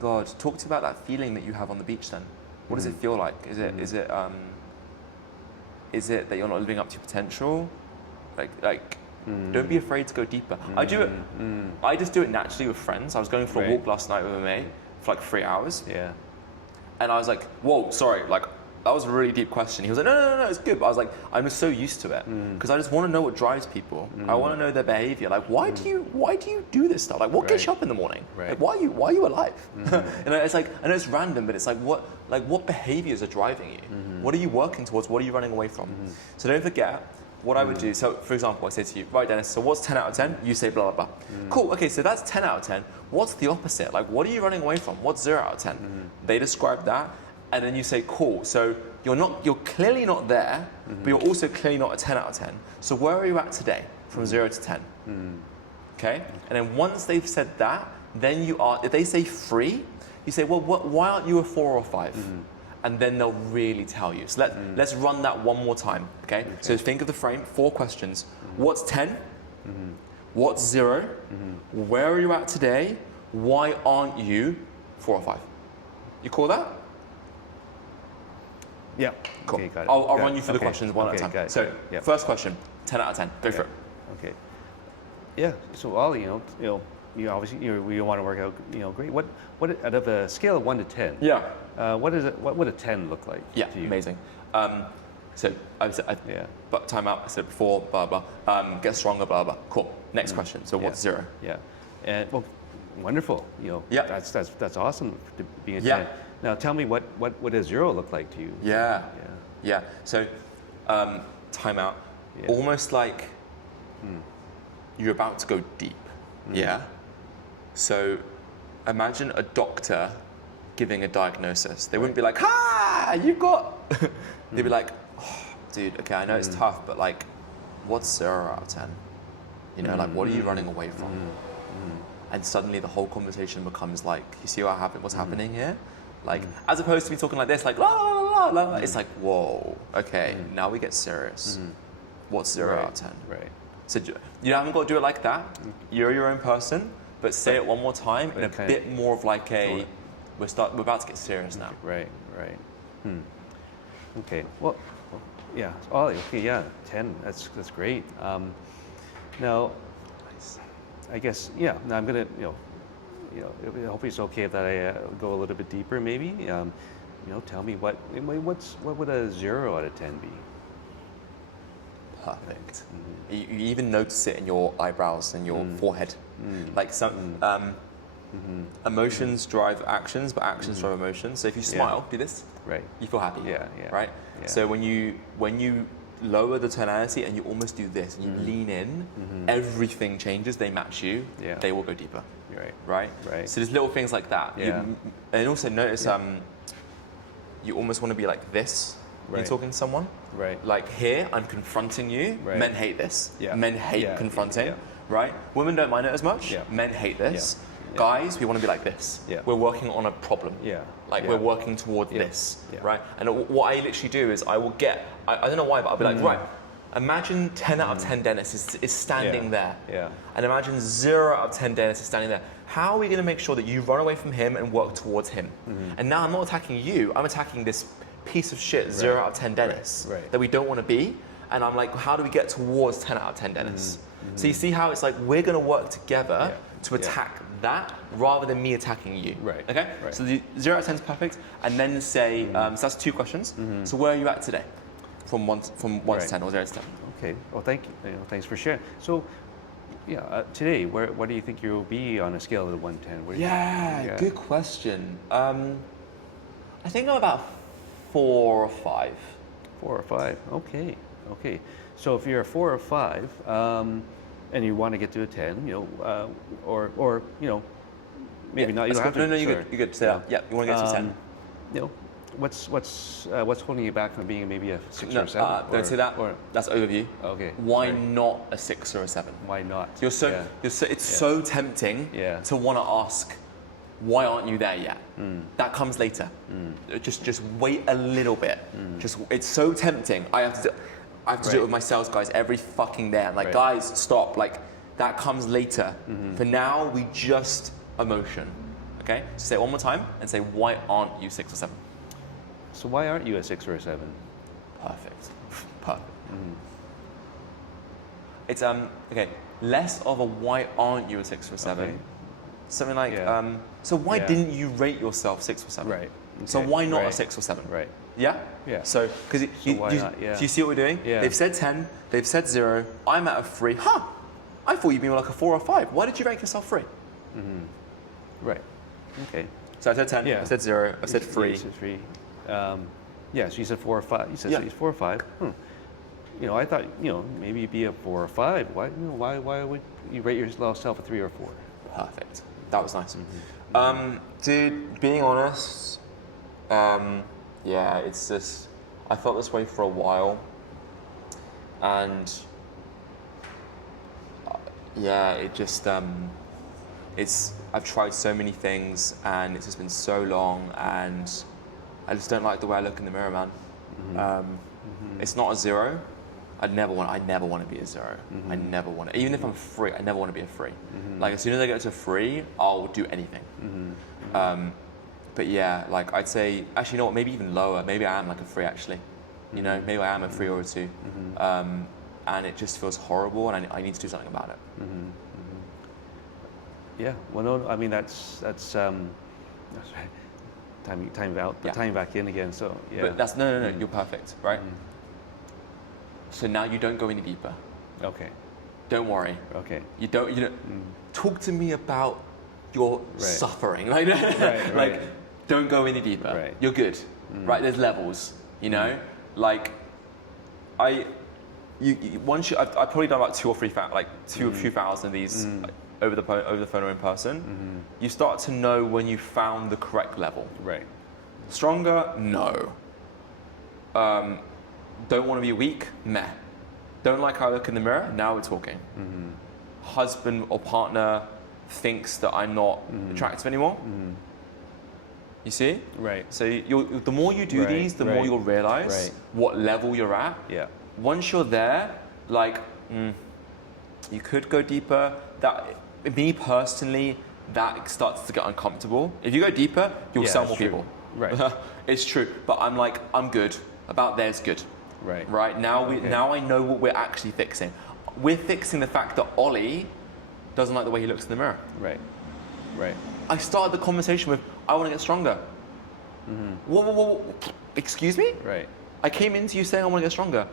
God, talk to me about that feeling that you have on the beach then. What does it feel like? Is it that you're not living up to your potential? Don't be afraid to go deeper. I do it. I just do it naturally with friends. I was going for a walk last night with a mate for 3 hours. Yeah. And I was like, whoa, sorry, that was a really deep question. He was like, no, it's good. But I was like, I'm just so used to it because I just want to know what drives people. I want to know their behavior. Why do you do this stuff? What gets you up in the morning? Why are you alive? And it's I know it's random, but it's what behaviors are driving you? What are you working towards? What are you running away from? So don't forget, what I would do, so for example, I say to you, right, Dennis, so what's 10 out of 10? You say blah, blah, blah. Cool, okay, so that's 10 out of 10. What's the opposite? Like, what are you running away from? What's 0 out of 10? They describe that, and then you say, cool, so you're clearly not there, but you're also clearly not a 10 out of 10. So where are you at today, from 0 to 10? Okay? And then once they've said that, then if they say 3, you say, well, why aren't you a 4 or 5? And then they'll really tell you. So let's run that one more time, okay? So think of the frame, 4 questions. What's 10? What's 0? Where are you at today? Why aren't you 4 or 5? You call that? Yeah. Cool. Okay, got it. I'll run you through the questions one at a time. So first question, 10 out of 10, go for it. Okay. Yeah, so Ollie, you obviously you want to work out, great. What out of a scale of 1 to 10? Yeah. What would a 10 look like? Yeah, to you? amazing. So but time out. I said before, blah blah. Get stronger, blah blah. Cool. Next question. So what's 0? Yeah, and well, wonderful. Yeah. That's awesome to be a 10. Yeah. Now tell me what does 0 look like to you? Yeah. So time out. Yeah. Almost like you're about to go deep. Yeah. So imagine a doctor giving a diagnosis. They wouldn't be like, you've got. They'd be like, oh, dude, okay, I know it's tough, but like, what's 0 out of 10? Like, what are you running away from? And suddenly the whole conversation becomes like, you see what's happening here? Like, as opposed to me talking like this, like, la la la la la. It's like, whoa, okay, now we get serious. What's 0 out of 10? Right. So you haven't got to do it like that. You're your own person, but say it one more time in a bit more of like we're about to get serious now. Right. Okay. Well, yeah. Oh, okay. Yeah. 10. That's great. Now, I guess Now I'm gonna hopefully it's okay if I go a little bit deeper. Maybe tell me what would a 0 out of 10 be? Perfect. You even notice it in your eyebrows and your forehead. Like some emotions drive actions, but actions drive emotions. So if you smile, do this. Right. You feel happy. Yeah. Right. Yeah. So when you lower the tonality and you almost do this and you lean in, everything changes. They match you. Yeah. They will go deeper. Right. So there's little things like that. Yeah. And also notice you almost want to be like this. When you're talking to someone, like here, I'm confronting you. Men hate this. Men hate confronting, right? Women don't mind it as much. Men hate this. Guys, we want to be like this. We're working on a problem. We're working toward this, right? And what I literally do is I will get, I don't know why, but I'll be like, right, imagine 10 out of 10 Dennis is standing there. And imagine 0 out of 10 Dennis is standing there. How are we going to make sure that you run away from him and work towards him? And now I'm not attacking you, I'm attacking this piece of shit 0 out of 10 Dennis that we don't want to be, and I'm like, how do we get towards 10 out of 10 Dennis? So you see how it's like we're going to work together to attack that rather than me attacking you. Okay. So the 0 out of 10 is perfect, and then say so that's 2 questions. So where are you at today, from 1 to 10 or 0 to 10? Okay. Well, thank you. Thanks for sharing. So. Today, what do you think you'll be on a scale of 1 to 10? Good question. I think I'm about 4 or 5. 4 or 5. Okay. So if you're a 4 or 5, and you want to get to a 10, or maybe not. You don't have to. No, you're good. So you want to get to 10. What's holding you back from being maybe a 6 or a 7? Don't say that. That's overview. Okay. Why not a 6 or a 7? Why not? It's so tempting to want to ask, why aren't you there yet? That comes later. Just wait a little bit. It's so tempting. I have to do it with my sales guys every fucking day. I'm like, guys, stop. Like, that comes later. For now, we just emotion. Okay? So say it one more time and say, why aren't you 6 or 7? So why aren't you a 6 or a 7? Perfect. It's okay. Less of a why aren't you a 6 or 7? Okay. Something like so why didn't you rate yourself 6 or 7? Right. Okay. So why not a 6 or 7? Right. Yeah. So because do you see what we're doing? Yeah. They've said 10. They've said 0. I'm at a 3. I thought you'd be like a 4 or 5. Why did you rank yourself 3? Right. Okay. So I said 10. I said 0. I said 3. You said 3. So you said 4 or 5. You said 4 or 5. I thought, maybe you'd be a 4 or 5. Why would you rate yourself a 3 or 4? Perfect. That was nice. Dude, being honest, it's just, I felt this way for a while, and it just, I've tried so many things, and it's just been so long, and I just don't like the way I look in the mirror, man. It's not a 0. I never want to be a 0. I never want to. Even if I'm free, I never want to be a 3. Like as soon as I get to a 3, I'll do anything. But yeah, like I'd say, actually, you know what? Maybe even lower. Maybe I am like a 3 actually. Maybe I am a 3 or a 2. And it just feels horrible, and I need to do something about it. Yeah. Well, no, I mean that's right. Time out, but time back in again. So yeah. But that's no. You're perfect, right? So now you don't go any deeper. Okay. Don't worry. Okay. You don't. Talk to me about your suffering. Like, like, don't go any deeper. Right. You're good. Right. There's levels. Like, I've probably done about 2 or 3 few thousand of these over the phone or in person. You start to know when you found the correct level. Right. Stronger? No. Don't want to be weak? Meh. Don't like how I look in the mirror? Now we're talking. Husband or partner thinks that I'm not attractive anymore? You see? Right. So the more you do these, the more you'll realize what level you're at. Yeah. Once you're there, like, you could go deeper. Me personally, that starts to get uncomfortable. If you go deeper, you'll sell more people. Right. It's true. But I'm like, I'm good. About there's good. Right. Now I know what we're actually fixing. We're fixing the fact that Ollie doesn't like the way he looks in the mirror. Right. I started the conversation with, I want to get stronger. Whoa. Excuse me? Right. I came into you saying I want to get stronger.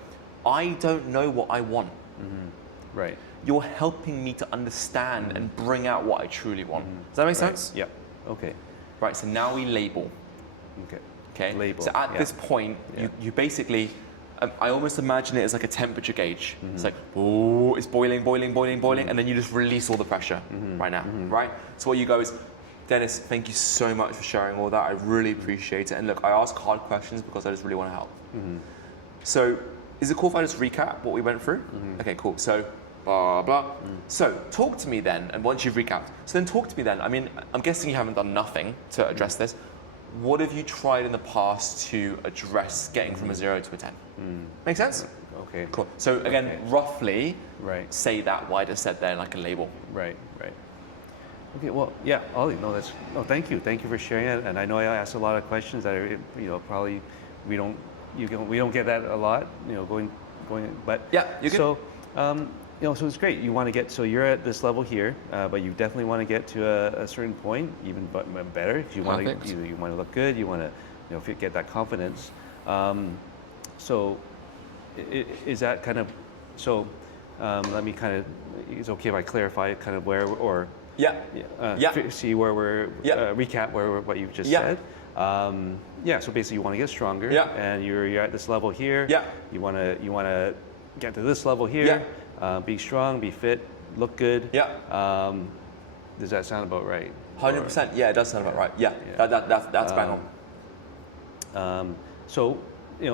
I don't know what I want. Right. You're helping me to understand and bring out what I truly want. Does that make sense? Yep. Okay. Right, so now we label. Okay. Label. So at this point, you basically, I almost imagine it as like a temperature gauge. It's like, oh, it's boiling, and then you just release all the pressure right now, right? So what you go is, Dennis, thank you so much for sharing all that. I really appreciate it. And look, I ask hard questions because I just really want to help. So is it cool if I just recap what we went through? Okay, cool. So blah, blah. So talk to me then, and once you've recapped, so then talk to me then. I mean, I'm guessing you haven't done nothing to address this. What have you tried in the past to address getting from a 0 to a 10? Make sense? Okay. Cool. So again, roughly say that what I just said there like a label. Right. Okay, well, yeah, Ollie, thank you. Thank you for sharing it. And I know I asked a lot of questions that are, probably we don't get that a lot, going, but yeah, you're good. So, so it's great. You want to get, so you're at this level here, but you definitely want to get to a certain point, even better. If you want to, you want to look good. You want to, get that confidence. So, is that kind of, so let me kind of, it's okay if I clarify kind of where or. See where we're recap what you've just said. So basically you want to get stronger, and you're at this level here. You want to get to this level here. Be strong, be fit, look good. Does that sound about right? 100%. Yeah, it does sound about right. That's bang on. So,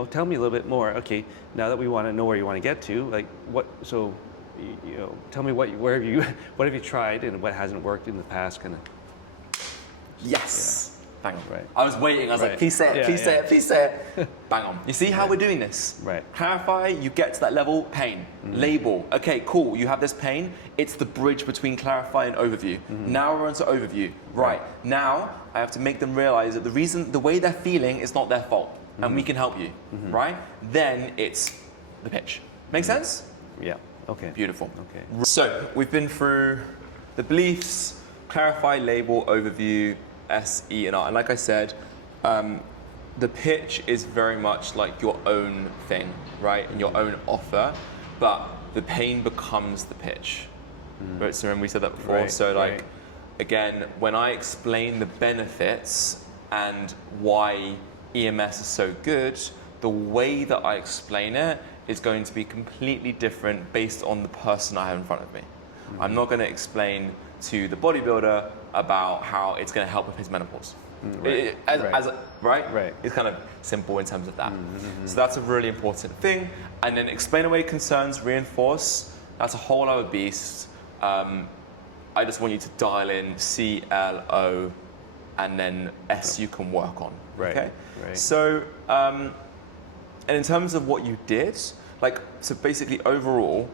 tell me a little bit more. Okay, now that we want to know where you want to get to, like what? So. Tell me what have you tried and what hasn't worked in the past, kind of. Yes. Bang on. Right. I was waiting. I was like, please say it, please say it. Bang on. You see how we're doing this? Right. Clarify. You get to that level. Pain. Label. Okay, cool. You have this pain. It's the bridge between clarify and overview. Now we're on to overview. Right. Now I have to make them realize that the way they're feeling is not their fault, and we can help you. Right. Then it's the pitch. Make sense? Yeah. Okay. Beautiful. Okay. So we've been through the beliefs, clarify, label, overview, S, E, and R. And like I said, the pitch is very much like your own thing, right? And your own offer, but the pain becomes the pitch. Right? So remember we said that before. Again, when I explain the benefits and why EMS is so good, the way that I explain it is going to be completely different based on the person I have in front of me. I'm not going to explain to the bodybuilder about how it's going to help with his menopause. Right? It's kind of simple in terms of that. So that's a really important thing. And then explain away concerns, reinforce. That's a whole other beast. I just want you to dial in CLO and then S you can work on. Okay? So, and in terms of what you did, so basically overall,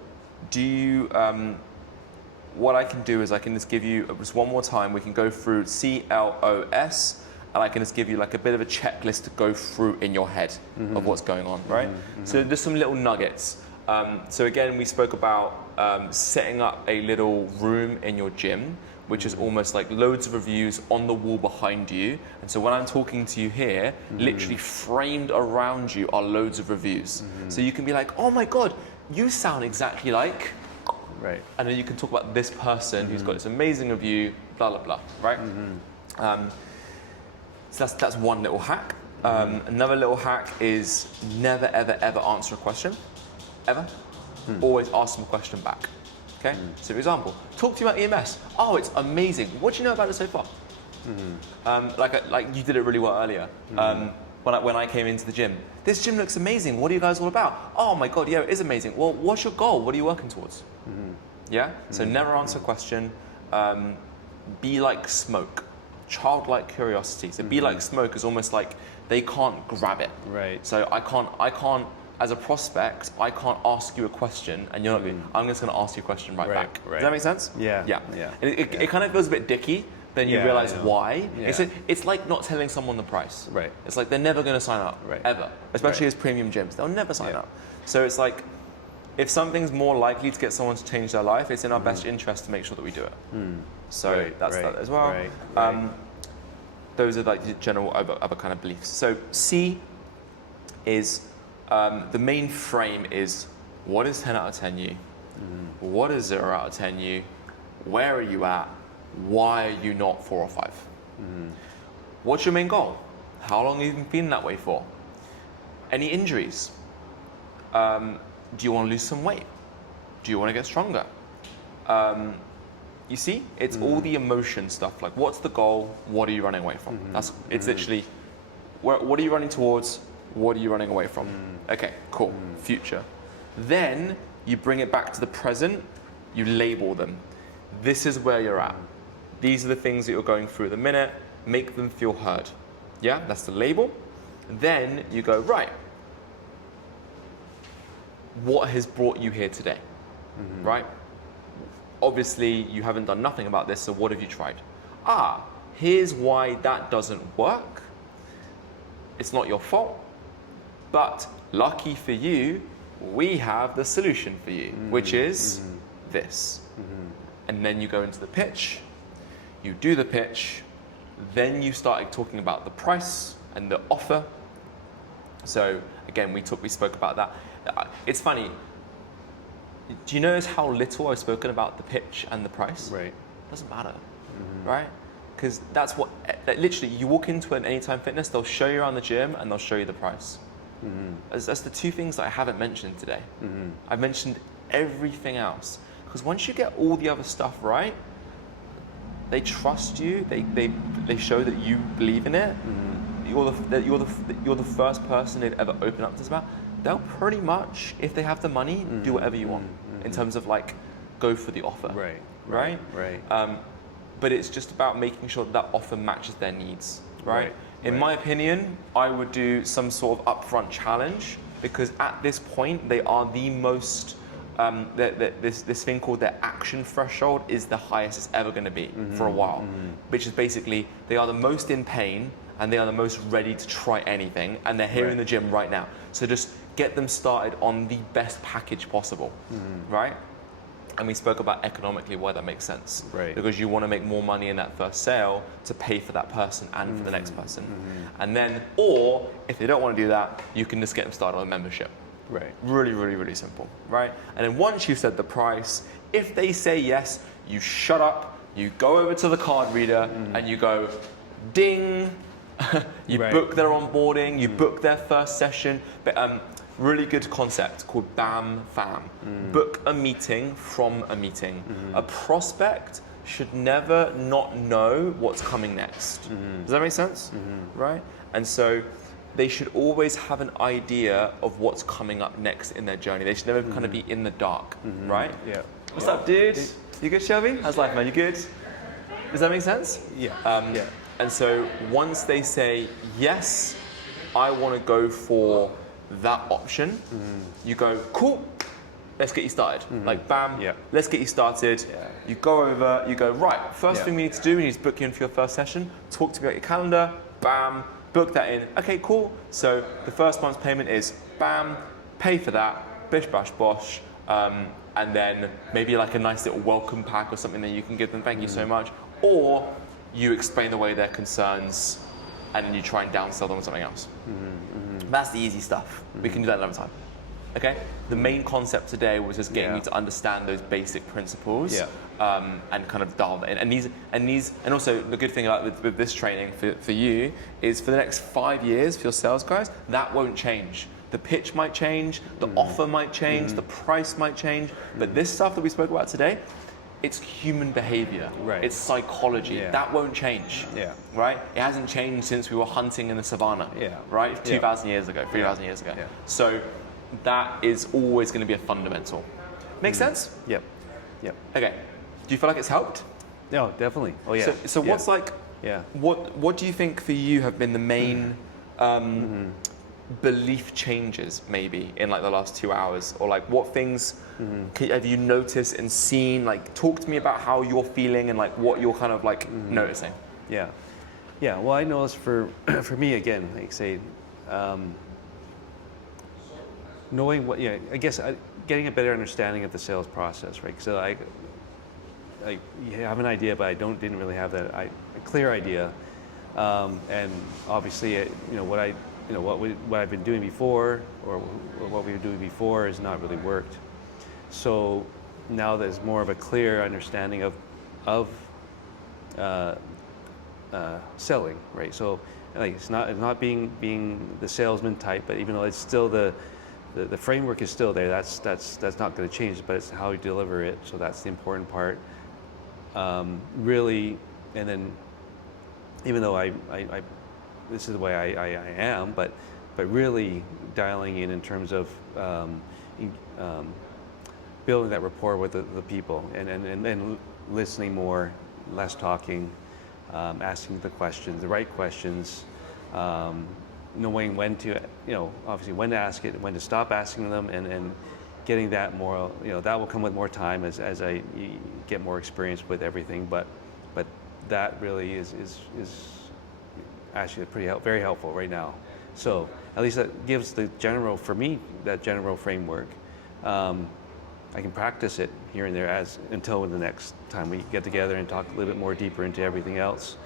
do you, what I can do is I can just give you, just one more time, we can go through CLOS, and I can just give you like a bit of a checklist to go through in your head of what's going on, right? So there's some little nuggets. So again, we spoke about setting up a little room in your gym, which is almost like loads of reviews on the wall behind you. And so when I'm talking to you here, literally framed around you are loads of reviews. So you can be like, oh my God, you sound exactly like, and then you can talk about this person who's got this amazing review, blah, blah, blah, right? So that's one little hack. Another little hack is never, ever, ever answer a question, ever. Always ask them a question back. Okay. So, for example, talk to you about EMS. Oh, it's amazing. What do you know about it so far? Like you did it really well earlier. When I came into the gym, this gym looks amazing. What are you guys all about? Oh my God, yeah, it is amazing. Well, what's your goal? What are you working towards? Yeah. So never answer a question. Be like smoke. Childlike curiosity. So be like smoke is almost like they can't grab it. So I can't. As a prospect, I can't ask you a question, and you're not. I'm just going to ask you a question back. Does that make sense? Yeah. And it kind of feels a bit dicky. Then you realize why. It's like not telling someone the price. It's like they're never going to sign up ever, especially as premium gyms. They'll never sign up. So it's like if something's more likely to get someone to change their life, it's in our best interest to make sure that we do it. So that's that as well. Those are like the general other kind of beliefs. So C is. The main frame is what is 10 out of 10 you? What is 0 out of 10 you? Where are you at? Why are you not 4 or 5? What's your main goal? How long have you been feeling that way for? Any injuries? Do you want to lose some weight? Do you want to get stronger? You see, it's all the emotion stuff. Like, what's the goal? What are you running away from? It's literally, what are you running towards? What are you running away from? Okay, cool. Future. Then you bring it back to the present. You label them. This is where you're at. These are the things that you're going through at the minute. Make them feel heard. Yeah, that's the label. Then you go, right. What has brought you here today? Right? Obviously, you haven't done nothing about this, so what have you tried? Here's why that doesn't work. It's not your fault. But lucky for you, we have the solution for you, which is this. And then you go into the pitch, you do the pitch, then you start talking about the price and the offer. So again, we spoke about that. It's funny. Do you notice how little I've spoken about the pitch and the price? It doesn't matter, right? Because that's what, literally, you walk into an Anytime Fitness, they'll show you around the gym and they'll show you the price. That's the two things that I haven't mentioned today. I've mentioned everything else. Because once you get all the other stuff right, they trust you, they show that you believe in it, you're the first person they'd ever open up to this about, they'll pretty much, if they have the money, do whatever you want. In terms of like, go for the offer. Right? But it's just about making sure that offer matches their needs, right? In my opinion, I would do some sort of upfront challenge, because at this point, they are the most, this thing called their action threshold is the highest it's ever going to be for a while, which is basically, they are the most in pain and they are the most ready to try anything, and they're here in the gym right now. So just get them started on the best package possible, right? And we spoke about economically why that makes sense. Because you want to make more money in that first sale to pay for that person and for the next person. And then, or if they don't want to do that, you can just get them started on a membership. Really, really, really simple, right? And then once you've said the price, if they say yes, you shut up, you go over to the card reader and you go, ding, you book their onboarding, you book their first session. But really good concept called BAM FAM. Book a meeting from a meeting. A prospect should never not know what's coming next. Does that make sense? Right? And so they should always have an idea of what's coming up next in their journey. They should never kind of be in the dark, right? Yeah. What's up, dude? You good, Shelby? How's life, man? You good? Does that make sense? Yeah. Yeah. And so once they say, yes, I want to go for that option, you go, cool, let's get you started. Like, bam, let's get you started. Yeah. You go over, you go, right, first thing we need to do, we need to book you in for your first session, talk to me about your calendar, bam, book that in. Okay, cool. So the first month's payment is, bam, pay for that, bish, bash, bosh, and then maybe like a nice little welcome pack or something that you can give them, thank you so much. Or you explain away their concerns and then you try and downsell them on something else. That's the easy stuff. We can do that another time. Okay? The main concept today was just getting you to understand those basic principles and kind of dial that in. And also the good thing about with this training for you is for the next 5 years for your sales guys, that won't change. The pitch might change, the offer might change, the price might change, but this stuff that we spoke about today, it's human behavior. Right. It's psychology. Yeah. That won't change. Yeah. Right? It hasn't changed since we were hunting in the savannah. Yeah. Right? 2,000 years ago, 3,000 years ago. Yeah. So that is always going to be a fundamental. Make sense? Yep. Yep. Okay. Do you feel like it's helped? No, definitely. Oh yeah. So what's like? Yeah. What do you think for you have been the main belief changes maybe in like the last 2 hours, or like what things have you noticed and seen? Like, talk to me about how you're feeling and like what you're kind of like noticing. Yeah. Well, I noticed for me again, like say, knowing what. Yeah, I guess getting a better understanding of the sales process, right? So I have an idea, but I didn't really have a clear idea, and obviously, what I've been doing before, or what we were doing before, has not really worked. So now there's more of a clear understanding of selling, right? So like it's not being the salesman type, but even though it's still the framework is still there, that's not going to change, but it's how you deliver it. So that's the important part. Really, and then even though I this is the way I am, but really dialing in terms of building that rapport with the people, and listening more, less talking, asking the questions, the right questions, knowing when to, obviously when to ask it, when to stop asking them, and getting that more, that will come with more time as I get more experience with everything, but that really is actually very helpful right now. So at least that gives for me, that general framework. I can practice it here and there until the next time we get together and talk a little bit more deeper into everything else,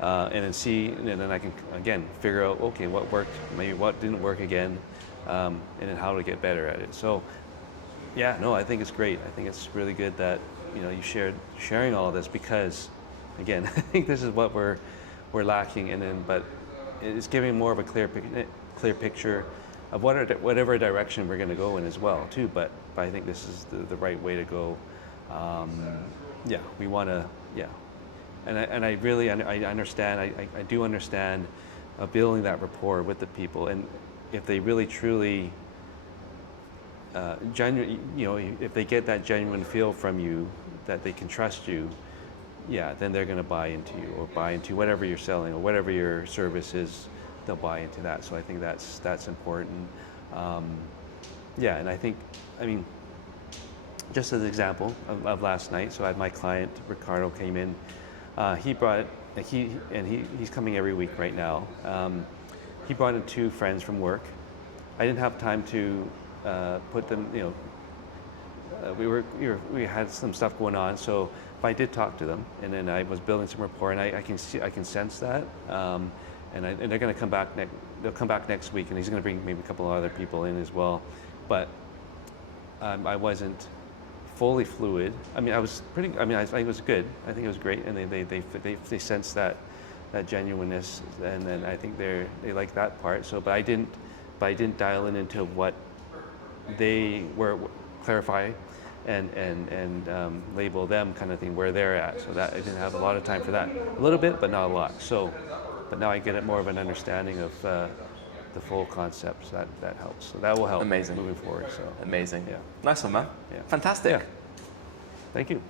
and then I can again figure out, okay, what worked, maybe what didn't work again, and then how to get better at it. So I think it's great. I think it's really good that you sharing all of this, because again, I think this is what we're lacking, but it's giving more of a clear picture of whatever direction we're going to go in as well too. But I think this is the right way to go. We want to, and I really understand. I do understand building that rapport with the people, and if they really truly if they get that genuine feel from you that they can trust you, then they're going to buy into you, or buy into whatever you're selling, or whatever your service is. They'll buy into that. So I think that's important. And I think, just as an example of last night, so I had my client Ricardo came in. He's coming every week right now. He brought in 2 friends from work. I didn't have time to put them. We had some stuff going on, so. But I did talk to them, and then I was building some rapport, and I can sense that, and they're going to come back they'll come back next week, and he's going to bring maybe a couple of other people in as well, but I wasn't fully fluid. I was pretty. I think it was good. I think it was great, and they sense that genuineness, and then I think they like that part. So, but I didn't dial into what they were clarify and label them kind of thing where they're at. So that I didn't have a lot of time for that. A little bit, but not a lot. So, but now I get more of an understanding of the full concept. So that helps. So that will help. Amazing. Moving forward. So amazing. Yeah. Nice one, man. Yeah. Fantastic. Yeah. Thank you.